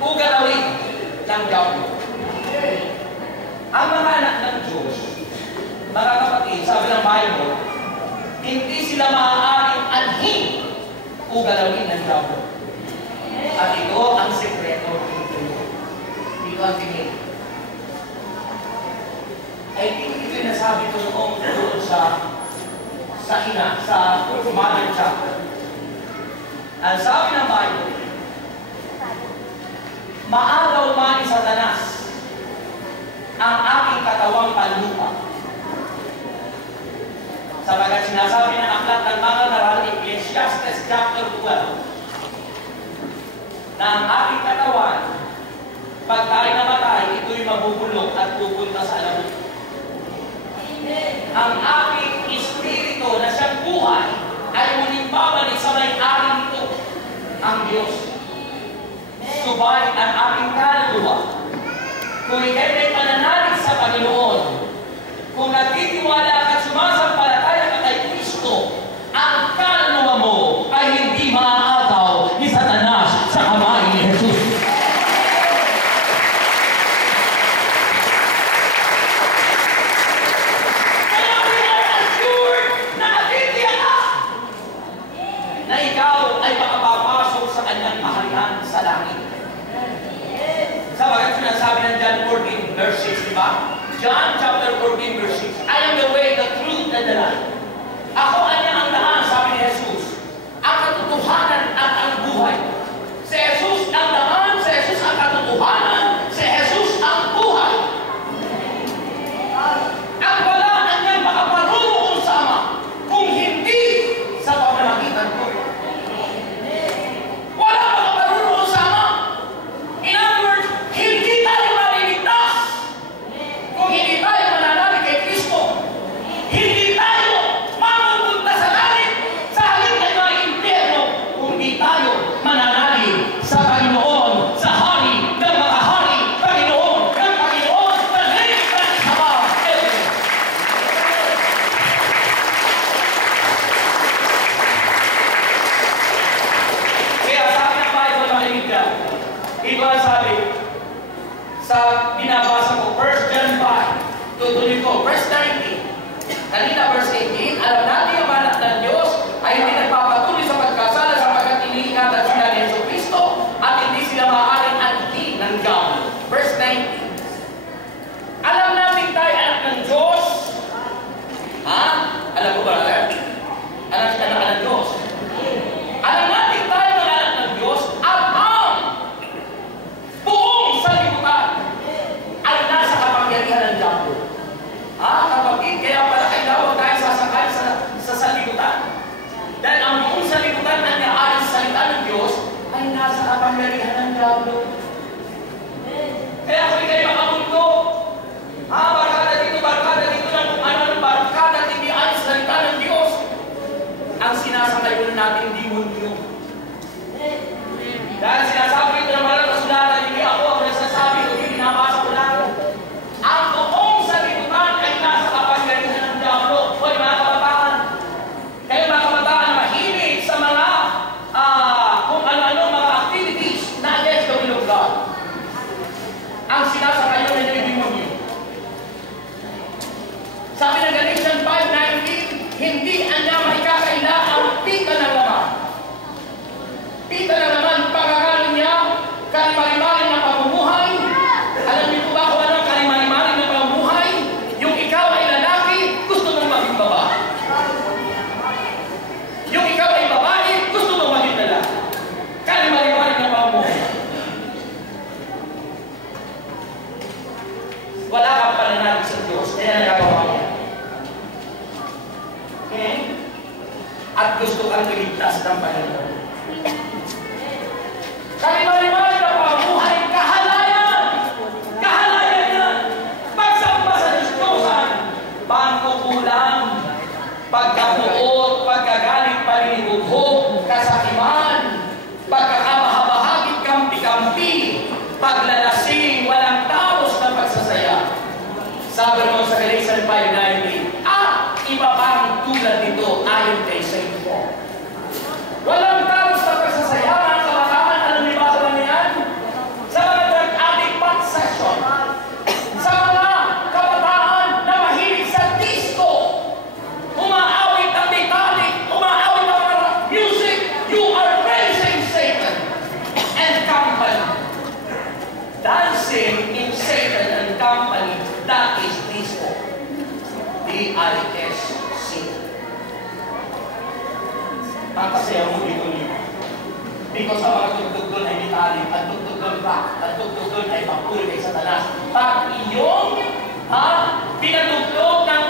o galawin ng diablo. Ang mga anak ng Diyos, mga kapatid, sabi ng Bible, hindi sila maaaring anhin o galawin ng diablo. At ito ang sekreto. Dito ang tingin. I think ito yung nasabi ko noong doon sa Mother Chapter. Ang sabi ng Bible, maagaw man ni Satanas ang aking katawang panlupa. Sabagat sinasabi ng aklat ng mga naral, Ecclesiastes chapter 12, na ang aking katawan, pag tayo namatay, ito'y mabubulok at pupunta sa alamut. Ang aking espiritu na siyang buhay ay muling babalik sa may-ari nito, ang Diyos. Subalit ang aking kaluluwa, kung ikay may pananalig sa Panginoon, kung nagtitiwala at sumasampalataya ka kay Kristo, ang kaluluwa mo ay hindi maaagaw ni Satanas sa kamay ni Jesus. Kaya we are assured na natitiyak ka na ikaw ay makapapasok sa kanyang kaharian sa langit. Sabagat sinasabi ng John 14 verse 6, di ba? John chapter 14 verse 6, I am the way, the truth, and the life. Ako ang daan, sabi ni Jesus, ang katotohanan at ang buhay. Si Jesus ang daan, si Jesus ang katotohanan, si Jesus ang buhay. Ang wala na niyang makaparunong sa Ama, kung hindi sa pamamagitan ko. Wala makaparunong sa Ama. In other words, hindi tayo maliligtas kung hindi tayo mananalig kay Kristo. Hindi tayo mapupunta sa langit sa halip ng mga impyerno kung hindi tayo mananalig sa Panginoon, sa hari ng mga hari, Panginoon ng Panginoon, ng Reyes ng Sabaw. Kaya sabi ng Bible, makinig ka. Ito ang sabi sa binabasa ko, 1 John 5, tutuloy ko, verse 19. Kanina, verse 18, alam natin ang anak ng Diyos ay hindi nagpapatuloy sa pagkasala sapagkat iniingatan sila ni Jesucristo at hindi sila maaaring anhin ng diablo. Verse 19. Alam natin tayo anak ng Diyos. Ha? Alam ko ba? Anak ng Diyos. Alam natin tayo mga anak ng Diyos at ang buong sanlibutan ay nasa kapangyarihan ng diablo. Kapatid, kaya pala kailangan tayo sasakay sa sanlibutan. Dahil ang buong sanlibutan na niya sa salita ng Diyos ay nasa kapangyarihan ng diablo. Kaya kung kayo makamundo, barkada dito na kung ano ng barkada, hindi ayon sa salita ng Diyos. Ang sinasakay ko natin, hindi mundo. Dahil sinasabi ito ng maraming kasulatan, hindi ako ang nasasabi ko, hindi binabasa ko lang. Ang buong sanlibutan ay nasa kapangyarihan ng diablo. Hoy, mga kabataan, kayo mga kabataan na mahilig sa mga kung ano-ano mga activities na against the will of God. Ang sinasakay nyo na yung demonyo. Revelation 5:19. Iba pang tulad nito ayon kay St. Paul. Walang tapos na pagsasayaman, kabataan, alam niyo ba kung ano yan? Sa mga drug-addict possession, sa mga kabataan na mahilig sa disco, umaawit ang metallic, umaawit ang rock music, you are praising Satan and company. Dancing in Satan and company, that is disco. D-I-S-C. Ang kasayaw mo dito niyo. Because ang mga tugtog doon ay metallic, ang tugtog doon rock, ang tugtog doon ay papuri kay Satanas. Pag iyong pinatugtog ng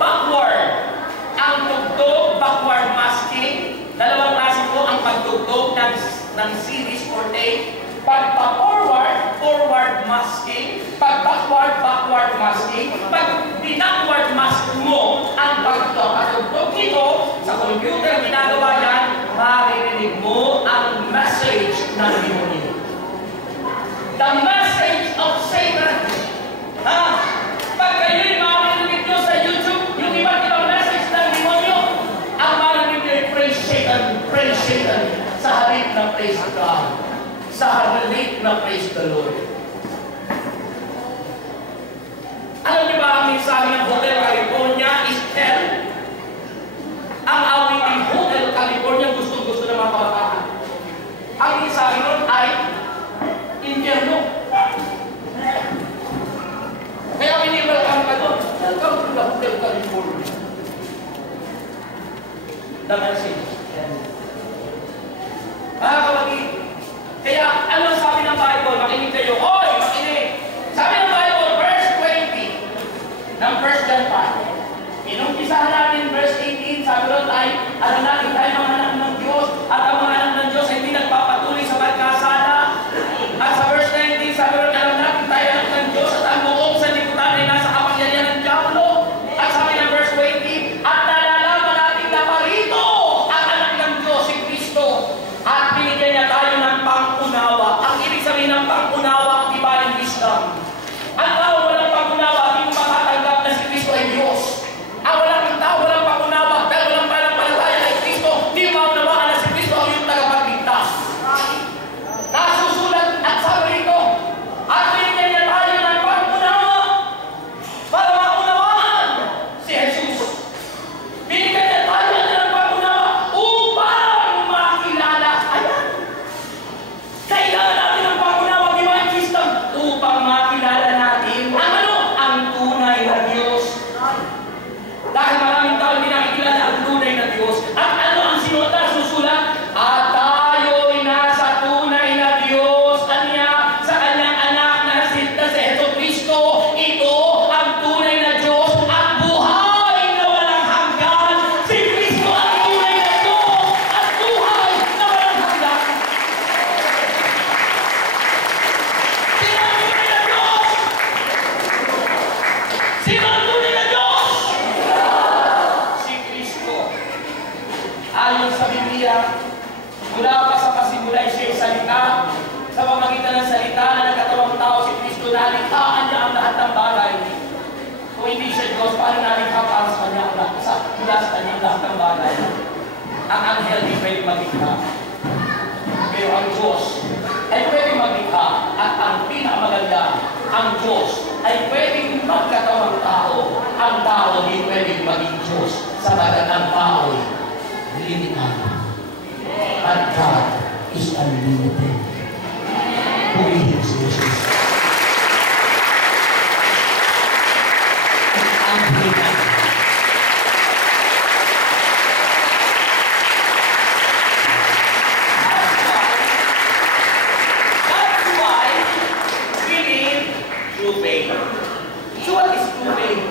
backward, ang tugtog, backward masking, dalawang klase po ang pagtugtog ng series or tape. Pag forward, forward masking. Pag backward, backward masking. Pag binackward mask mo ang pagtugtog nito, sa computer ginagawa yan, maririnig mo ang message ng demonyo. The message of Satan. Pag kayo'y maririnig nyo sa YouTube, yung iba't ibang message ng demonyo, ang maririnig nyo ay praise Satan, sa halip na praise God. Sa halip na praise the Lord. Alam niyo ba ang mensahe ng Hotel California is hell? Ang awit ng Hotel California gustong-gusto ng mga kabataan. Ang mensahe nun ay impyerno. Kaya welcome ka doon. Welcome to the Hotel California. The message. Mga kapatid, kaya ano sabi ng Bible? Makinig kayo. Hoy, makinig! Sabi ng Bible, verse 20 ng 1 John 5. Inumpisahan natin verse 18, sabi doon ay, alam natin tayo mga anak ng Diyos, at ang mga anak ng Diyos ay hindi nagpapatuloy sa pagkasala. At sa verse 19, sabi doon, alam natin tayo anak ng Diyos, at ang buong sanlibutan ay nasa kapangyarihan ng Diablo. At sabi ng verse 20, at nalalaman natin na parito ang anak ng Diyos, si Kristo, at binigyan niya tayo ng pang-unawa. Ang ibig sabihin ng pang-unawa, divine wisdom. Ang tao walang pang-unawa, hindi mo makatanggap na si Kristo ay Diyos. Ang walang tao, walang pang-unawa, pero walang pananampalataya kay Kristo, hindi mo maunawaan na si Kristo ang iyong tagapagligtas. Nasusulat at sabi rito, at binigyan niya tayo ng pang-unawa para maunawaan si Jesus. Binigyan niya tayo ng pang-unawa upang makilala. Ayan. Kailangan natin ang pang-unawa, divine wisdom, upang makilala natin ang ano? Ang tunay na Diyos. Dahil maraming tao hindi nakikilala ang tunay na Diyos. At ano ang sinulat na susulat? At tayo'y nasa tunay na Diyos. Anya sa kanyang anak na si Jesu Kristo. Ito ang tunay na Diyos at buhay na walang hanggan. Si Kristo ang tunay na Diyos at buhay na walang hanggan. Sino ang tunay na Diyos? Sino ang tunay na Diyos? Si Kristo. Ayon sa Biblia, mula pa sa pasimula siya salita, sa pamagitan ng salita na nagkatawang tao si Kristo, nalikhaan niya ang lahat ng bagay. Kung hindi siya Diyos, paano nalikha para sa kanya ang lahat? Mula sa kanya ang lahat ng bagay. Ang anghel di pwede maglikha. Pero ang Diyos ay pwede maglikha. At ang pinakamaganda, ang Diyos ay pwedeng magkatawang tao. Ang tao di pwedeng maging Diyos sapagat ang tao ay limitado. But God is unlimited. Purihin si Jesus. Ang purihan. That's why we need true faith. So what is true faith?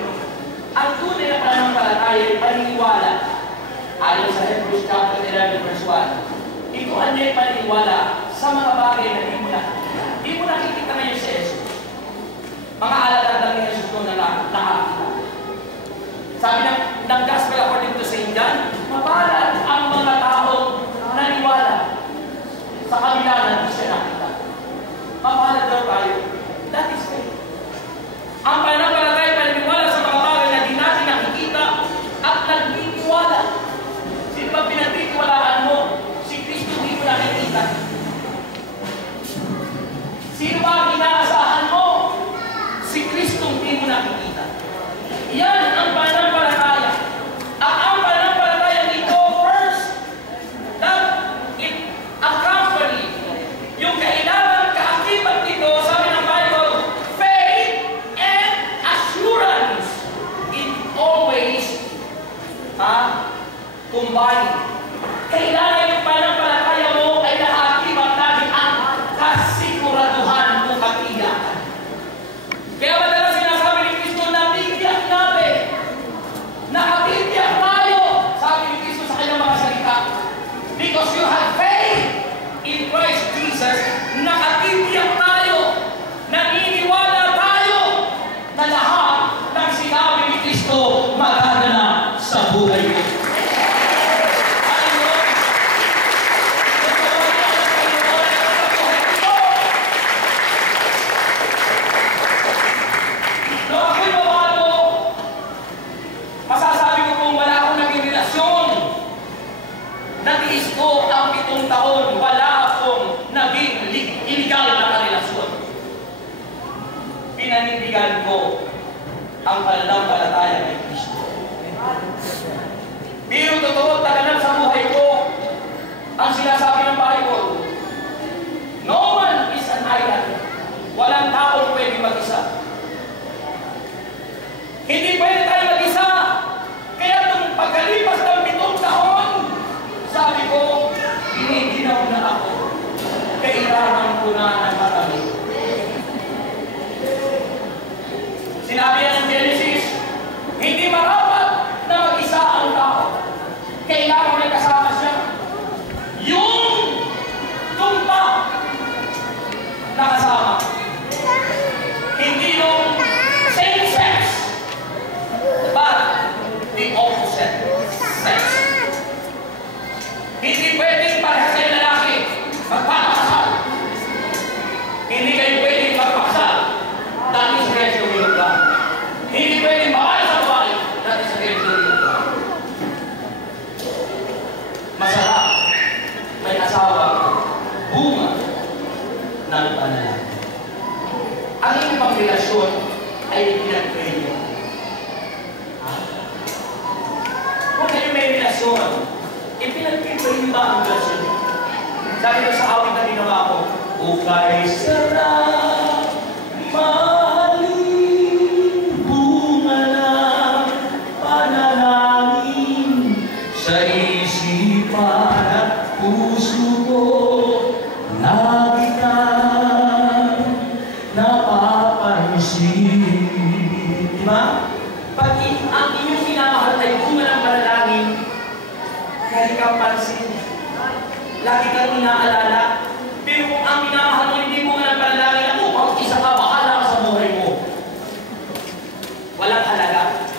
Ang tunay na pananampalataya ay paniniwala. Ayon sa Hebrews chapter 11 verse 1, ito ay paniniwala sa mga bagay na hindi mo nakikita. Hindi mo nakikita ngayon si Jesus. Mga alagad lang ni Jesus noon na nakakita. Sabi ng Gospel according to St. John, mapalad ang mga taong naniwala sa kabila na hindi siya nakita. Mapalad daw tayo. That is faith. Ang pananampalataya paniniwala pagkunahan ng matamis. Sinabi yan ng Genesis, hindi marapat na mag-isa ang tao. Kailangan may kasama siya. Yung tumpa na kasama. Hindi yung same sex, but the opposite sex. Hindi pwedeng parehas kayo lalaki magpapakasal. Hindi kayo pwedeng magpakasal. That is against the will of God. Hindi pwedeng babae sa babae. That is against the will of God. Masarap may asawa, bunga ng panalangin. Ang inyong pang relasyon ay pinag-pray nyo. Kung kayo may relasyon, ipinag-pray nyo ba ang relasyon nyo? Sabi ko sa awit na ginawa ko, ukay sarap, maling bunga ng panalangin sa isipan at puso ko na kitang napapansin. Diba? Pag ang inyong minamahal ay bunga ng panalangin, lagi kang pansin, lagi kang inaalala. Pero kung ang minamahal mo hindi bunga ng panalangin, ako, pag-isa ka, bahala ka sa buhay mo. Walang halaga.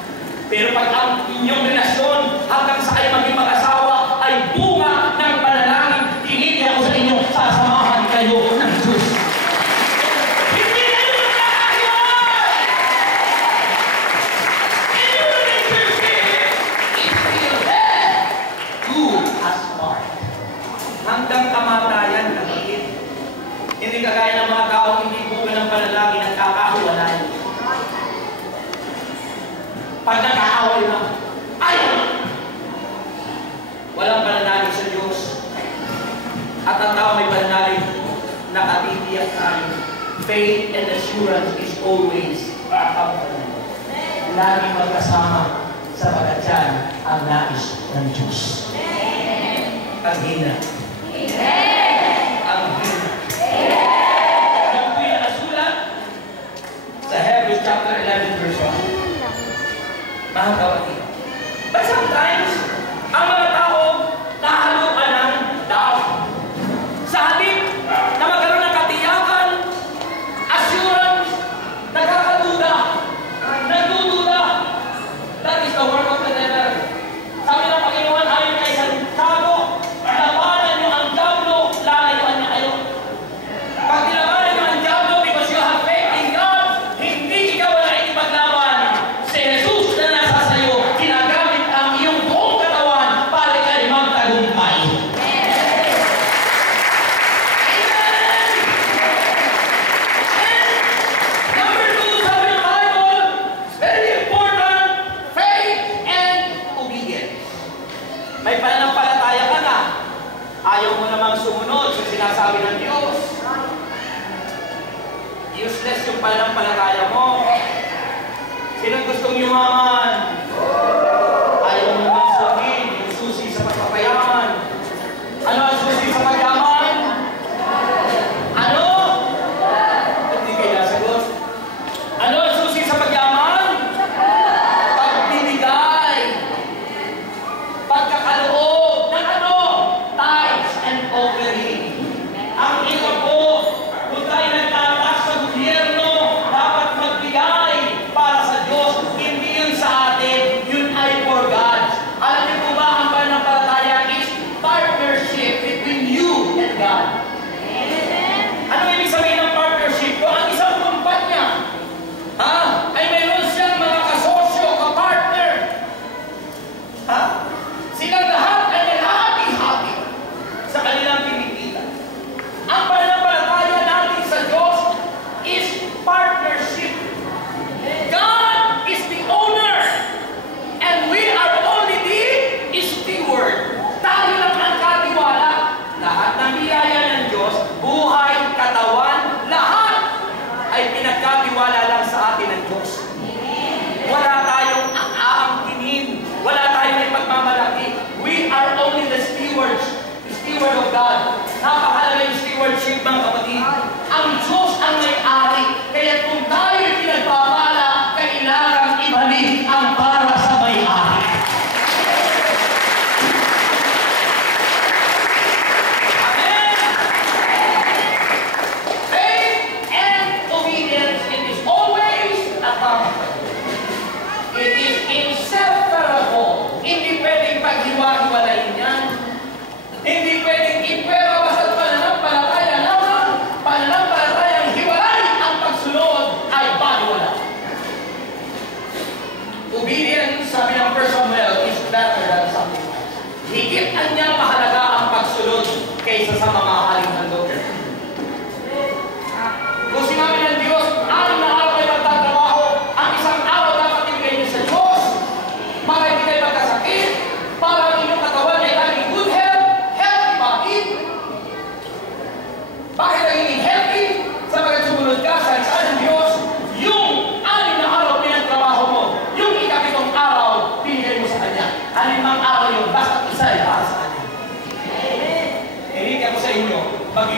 Pero pag ang inyong relasyon hanggang sa kayo maging mag-asawa ay bunga ng panalangin, tinigil ako sa inyo, sasamahan kayo ng Diyos. Hindi na yun magkakayon! Good as part. Hanggang kamatayan kapatid. Hindi kagaya ng mga tao hindi bunga ng panalangin at kakahuwalay. Pag nag-aaway na, ayaw! Walang pananalig sa Diyos. At ang tao may pananalig, nakatitiyak tayo. Faith and assurance is always accompanied. Lagi magkasama sapagat yan ang nais ng Diyos. Ang hina. Ang hina. Ano po yung nasulat? Sa Hebrews chapter 11 verse 1. Mga kapatid. But sometimes, ang mga tao nahaluan ng doubt. Sa halip na magkaroon ng katiyakan, assurance, nagkakaduda, nagdududa. That is the work of the devil. Sabi ng Panginoon, ayon kay Santiago, labanan nyo ang diablo, lalayuan niya kayo. Pag nilabanan nyo ang diablo because you have faith in God, hindi ikaw wala ipaglaban. Si Jesus na nasa sayo, ginagamit ang iyong buong katawan para kayo magtagumpay. Amen! And number 2, sabi ng Bible, very important, faith and obedience. May pananampalataya ka na. Ayaw mo namang sumunod sa sinasabi ng Diyos. Useless yung pananampalataya mo. Sinong gustong yumaman? Ayaw mo namang sugin yung susi sa pagpapayaman. Ano ang susi sa pagyaman? Ano? Hindi kayo nasagot. Ano ang susi sa pagyaman? Pagbibigay. Pagkakaloob ng ano? Tithes and offering. Ang iba po, kung tayo nagtatas sa gobyerno, dapat magbigay para sa Diyos. Hindi yun sa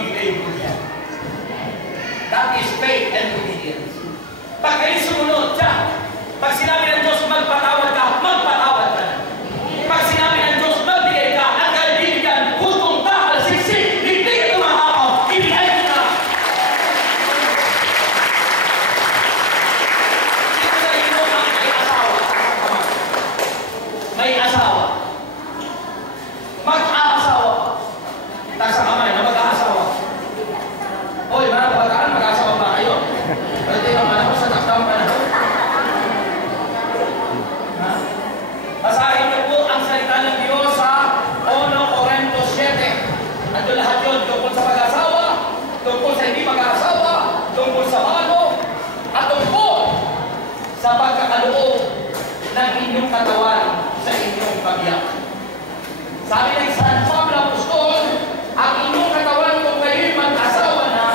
magbibigay mo yan. That is faith and obedience. Pag kayo sumunod siya, pag sinabi ng Diyos magpatawad ka, magpatawad ka. Pag sinabi ng Diyos magbigay ka, at kayo bibigyan, hutong takal, siksik, hindi ka tumahakaw, ibigay mo na. Ito sa inyo ang may asawa. May asawa. Mag-aasawa. Taas ang kamay na mag-aasawa. Hoy, mga kabataan, mag-aasawa ba kayo? Pwede naman ako sa takdang panahon. Basahin niyo po ang salita ng Diyos sa 1 Corintios 7. Ito lahat yun, tungkol sa pag-asawa, tungkol sa hindi pag-asawa, tungkol sa bago, at tungkol sa pagkakaloob ng inyong katawan sa inyong pagbiyak. Sabi ng San Pablo Apostol, ang inyong katawan kung kayo'y mag-asawa na,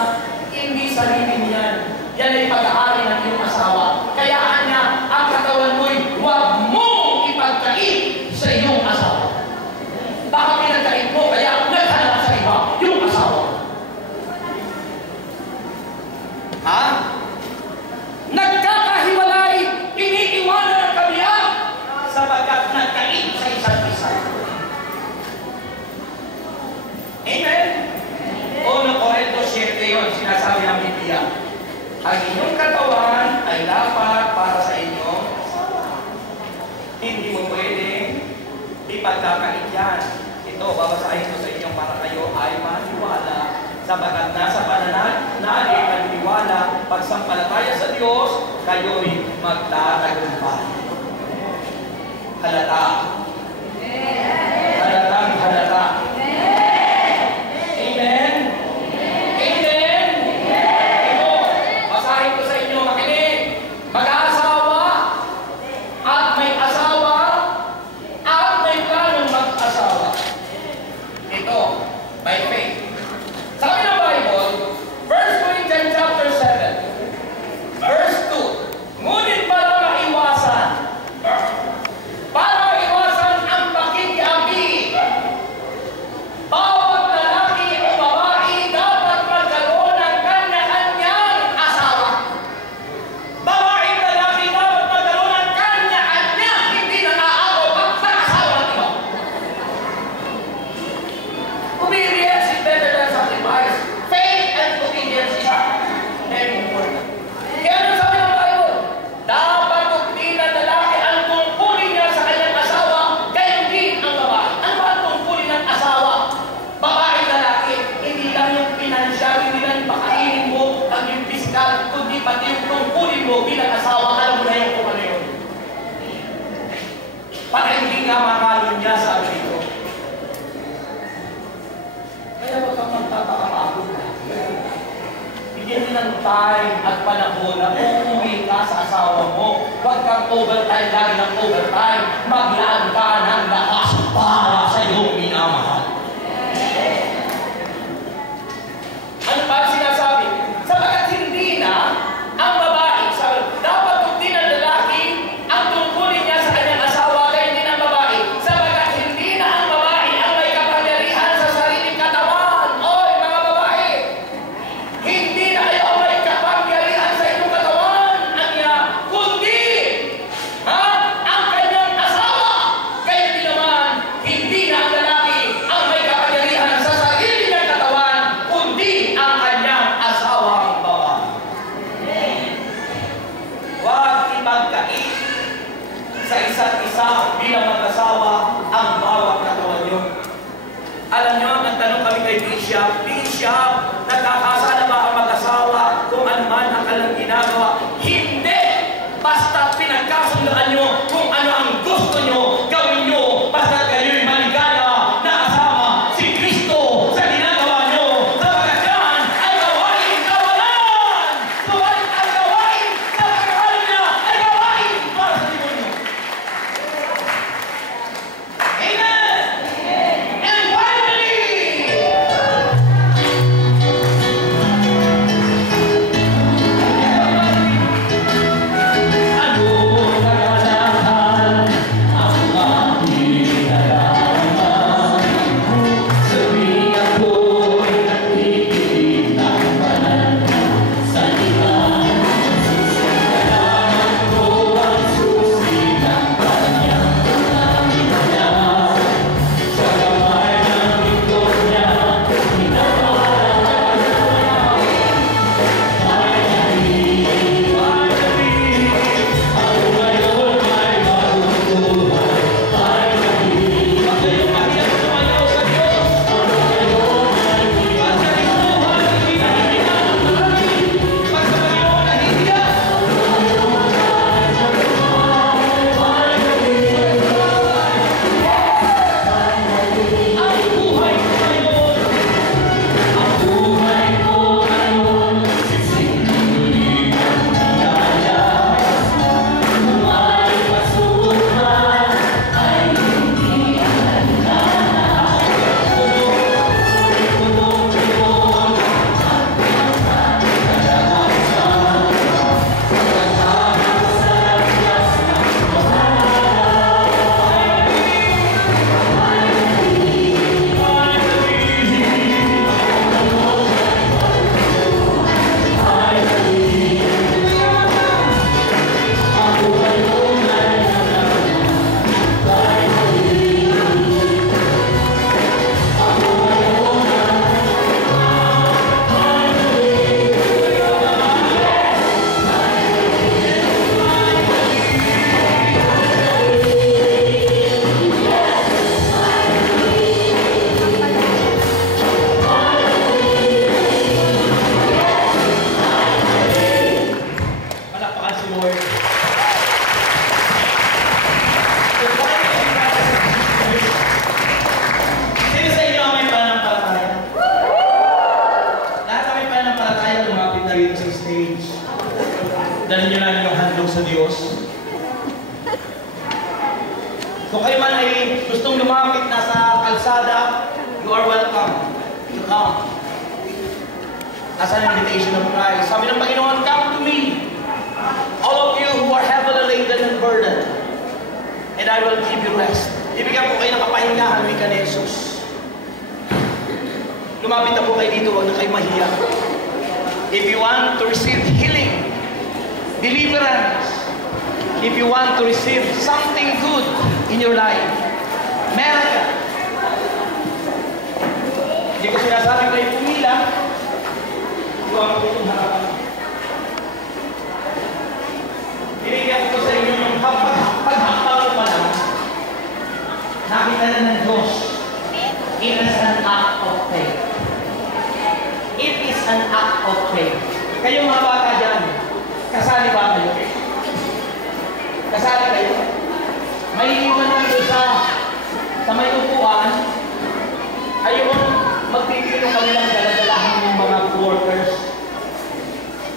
hindi sarili niyan. Yan ay pag-aari ng iyong asawa. Kaya niya, ang katawan mo'y huwag mong ipagkait sa iyong asawa. Baka pinagkait mo, kaya naghanap sa iba, yung asawa. Ha? Nagkakahiwalay, iniiwanan ang kabiyak, sapagkat nagkait sa isa't isa. Amen? 1 Corintios 7 yun, sinasabi ng Biblia. Ang inyong katawan ay dapat para sa inyo. Hindi mo pwedeng ipagkakait yan. Ito, babasahin ko sa inyo para kayo ay maniwala. Sabagat nasa pananalig at niwala, pagsampalataya sa Diyos, kayo'y magtatagumpay. Halata. Halatang halata. Amen? Amen? Ito, basahin ko sa inyo, makinig. Mag-aasawa at may asawa at may planong mag-asawa. Ito, by faith. Sabi ng Bible, 1 Corinthians chapter 7, verse 2, ngunit para maiwasan ang pakikiabi, bawat lalaki o babae dapat magkaroon ng kanya-kanyang asawa. Babae at lalaki dapat magkaroon ng kanya-kanyang, hindi nag-aagaw ka sa asawa ng iba. Obedience is better than sacrifice. Faith and obedience is very important. Kaya ano sabi ng Bible? Dapat tugtin ng lalaki ang tungkulin niya sa kanyang asawa, gayon din ang babae. Ano ba ang tungkulin ng asawa? Babae at lalaki, hindi lang yung financial, hindi lang yung pakainin mo, ang yung physical, kundi pati yung tungkulin mo bilang asawa, alam mo na yung kung ano yun. Para hindi nga makalun niya sa dito. Kaya huwag kang magtataka-pagod na. Bigyan din ng time at panahon na uuwi ka sa asawa mo. Huwag kang overtime, lagi ng overtime. Maglaan ka ng lakas para sa iyong minamahal. Ano pa ang sinasabi? Sabagat hindi na ang babae, dapat tugtin ng lalaki ang tungkulin niya sa kanyang asawa, kaya hindi ng babae. Sabagat hindi na ang babae ang may kapangyarihan sa sariling katawan. Oy, mga babae! Hindi na kayo ang may kapangyarihan sa inyong katawan, kundi ang kanyang asawa. Kaya hindi naman, hindi na ang lalaki Dala niyo na inyong handog sa Diyos. Kung kayo man ay gustong lumapit na sa kalsada, you are welcome to come. As an invitation of Christ. Sabi ng Panginoon, come to me, all of you who are heavily laden and burdened, and I will give you rest. Ibigyan ko kayo ng kapahingahan, wika ni Jesus. Lumapit na po kayo dito, huwag na kayo mahiya. If you want to receive healing, deliverance, if you want to receive something good in your life, meron ka. Hindi ko sinasabi kayo pumila, ito ang itong harapan. Binigyan ko sa inyo yung paghakbang mo pa lang, nakita na ng Diyos. It is an act of faith. It is an act of faith. Kayo mga bata dyan, kasali ba kayo? Kasali kayo? May iwan na ito sa may upuan, ayun, magpipili ng kanilang daladalahan ng mga workers.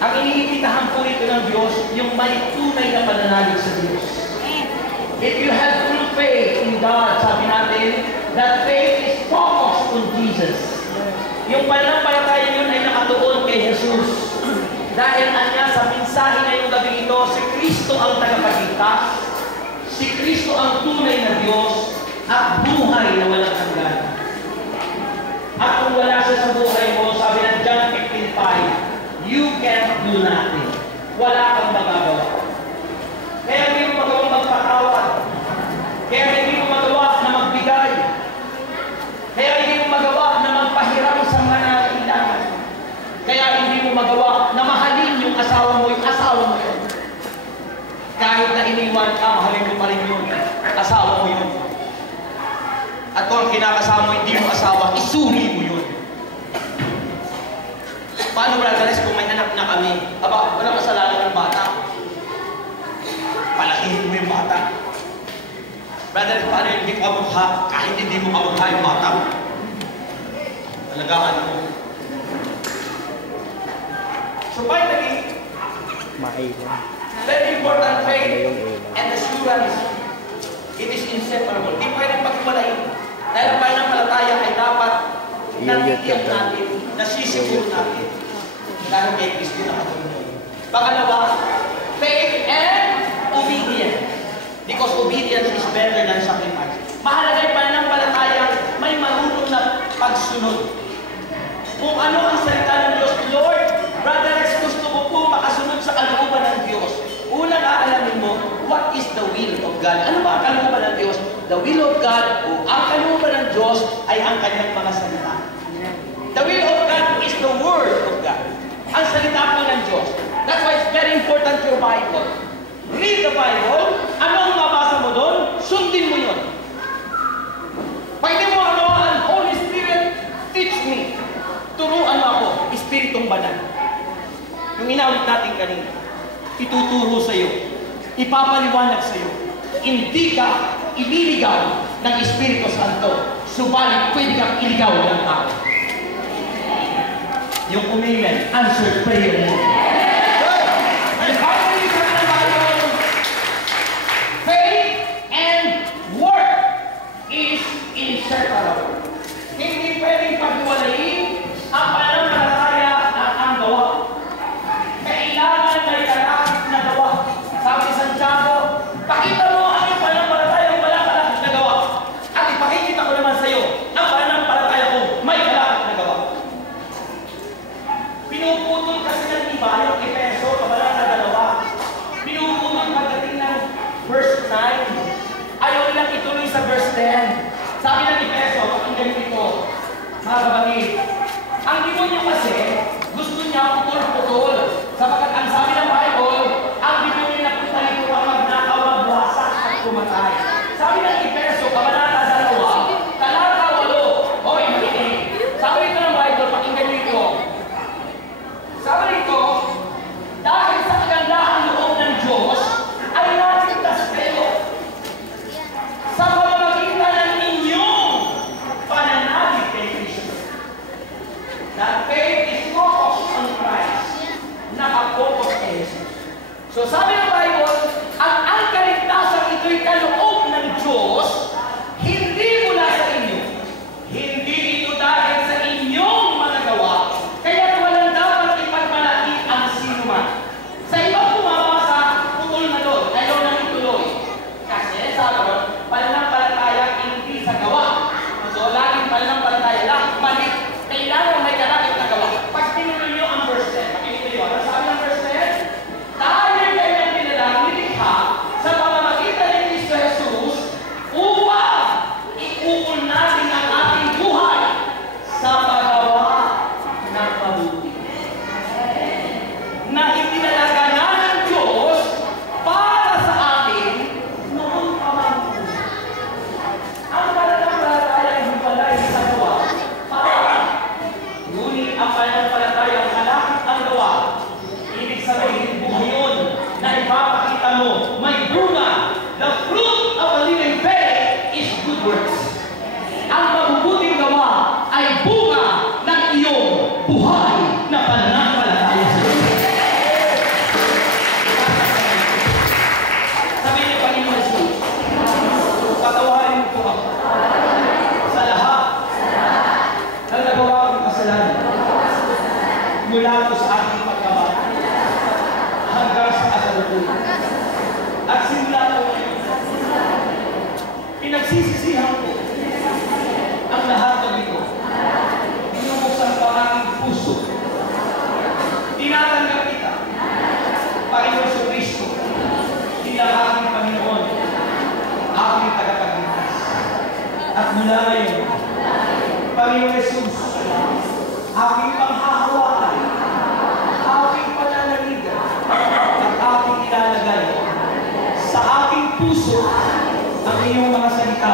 Ang iniimbitahan po ito ng Diyos, yung may tunay na pananalig sa Diyos. If you have true faith in God, sabi natin, that faith is focused on Jesus. Yung pananampalataya yun ay nakatuon kay Jesus. Dahil anya sa mensahe na yung gabi ito, si Kristo ang tagapagligtas, si Kristo ang tunay na Diyos, at buhay na walang hanggan. At kung wala siya sa buhay mo, sabi ng John 15:5, you can't do nothing. Wala kang magagawa. Kaya hindi mo magawang magpatawad. Kaya hindi mo magawa na magbigay. Kaya hindi mo magawa na magpahiram sa mga nangailangan. Kaya hindi mo magawa na mahalin yung asawa mo yun. Kahit na iniwan ka, mahalin mo pa rin yun. Asawa mo yun. At kung ang kinakasama mo, hindi mo asawa, isuli mo yun. Paano, brothers, kung may anak na kami? Aba, walang kasalanan ng bata. Palakihin mo yung bata. Brothers, paano yung hindi kamukha kahit hindi mo kamukha yung bata? Alagaan mo. So finally, very important faith and assurance. It is inseparable. Di pwedeng paghiwalayin. Dahil ang pananampalataya ay dapat natitiyak natin, nasisiguro natin. Dahil kay Kristo na katulong. Pangalawa, faith and obedience. Because obedience is better than sacrifice. Mahalaga yung pananampalataya, may marunong na pagsunod. Kung ano ang salita ng Diyos, Lord, brothers, gusto mo po makasunod sa kalooban ng Diyos. Unang aalamin mo, what is the will of God? Ano ba ang kalooban ng Diyos? The will of God, o ang kalooban ng Diyos ay ang kanyang mga salita. The will of God is the word of God. Ang salita po ng Diyos. That's why it's very important your Bible. Read the Bible. Ano ang mabasa mo doon? Sundin mo yun. Pag hindi mo ano, Holy Spirit, teach me. Turuan mo ako, Espiritong Banal. Yung inawit natin kanina, ituturo sa iyo, ipapaliwanag sa iyo. Hindi ka ililigaw ng Espiritu Santo, subalit pwede kang iligaw ng tao. Yung amen, answered prayer mo. Faith and work is inseparable. Hindi pwedeng paghiwalayin ang pananampalataya at ang gawa. Kailangan may kalakip na gawa. Sabi ni Santiago, pakita mo ang iyong pananampalataya kung wala kalakip na gawa. At ipakikita ko naman sa iyo ang pananampalataya ko may kalakip na gawa. Pinuputol kasi ng iba yung Efeso, kabalata 2. Pinuputol pagdating ng verse 9. Ayaw nilang ituloy sa verse 10. Sabi ng Efeso, pakinggan ito, mga kapatid, ang demonyo kasi, gusto niya putol-putol. Sapagkat ang sabi ng Bible, ang demonyo na putalito ang magnakaw, magwasak at kumatay. Sabi ng Efeso, kabanata 2, talata 8, hoy, makinig. Sabi ito ng Bible, pakinggan niyo ito. Sabi nito, dahil sa kagandahan loob ng Diyos, ay naligtas kayo sa pamamagitan ng inyong pananalig kay Kristo. That faith is focused on Christ. So sabi ng Bible, ang kaligtasan ito'y kaloob ng Diyos, hindi mula sa inyo. Hindi ito dahil sa inyong mga gawa, kaya walang dapat ipagmalaki ang sinuman. Sa ibang pumapasa, putol na doon, ayaw nang ituloy. Kasi sabi ko, pananampalataya hindi sa gawa. So laging pananampalataya lang, mali. Kailangan may karapit na gawa. Pag tinuloy nyo ang verse 10, makinig kayo. Ano sabi ng verse 10? Tayo kanyang pinalang nilikha sa pamamagitan ni Cristo Jesus upang iukol natin ang ating buhay sa paggawa ng mabuti. Na itinalaga na ng Diyos para sa atin noon pa man. Ang pananampalataya ay hiwalay sa gawa. Ngunit ang pananampalataya ang kalakit ang gawa. Ibig sabihin buhay yun na ipapakita mo may bunga. The fruit of a living faith is good works. Ang mabubuting gawa ay bunga ng iyong buhay na pananampalataya sa Diyos. Sabi niyo Panginoon Jesus, patawarin mo po ako sa lahat ng nagawa kong kasalanan mula po sa aking pagkabata hanggang sa kasalukuyan. At simula po ngayon, pinagsisisihan ko ang lahat ng ito. Binubuksan ko ang aking puso. Tinatanggap kita, Panginoon sa Kristo, bilang aking Panginoon, aking tagapagligtas. At mula ngayon, Panginoon Jesus, aking panghahawakan, aking pananaligan, at aking ilalagay sa aking puso ang iyong mga salita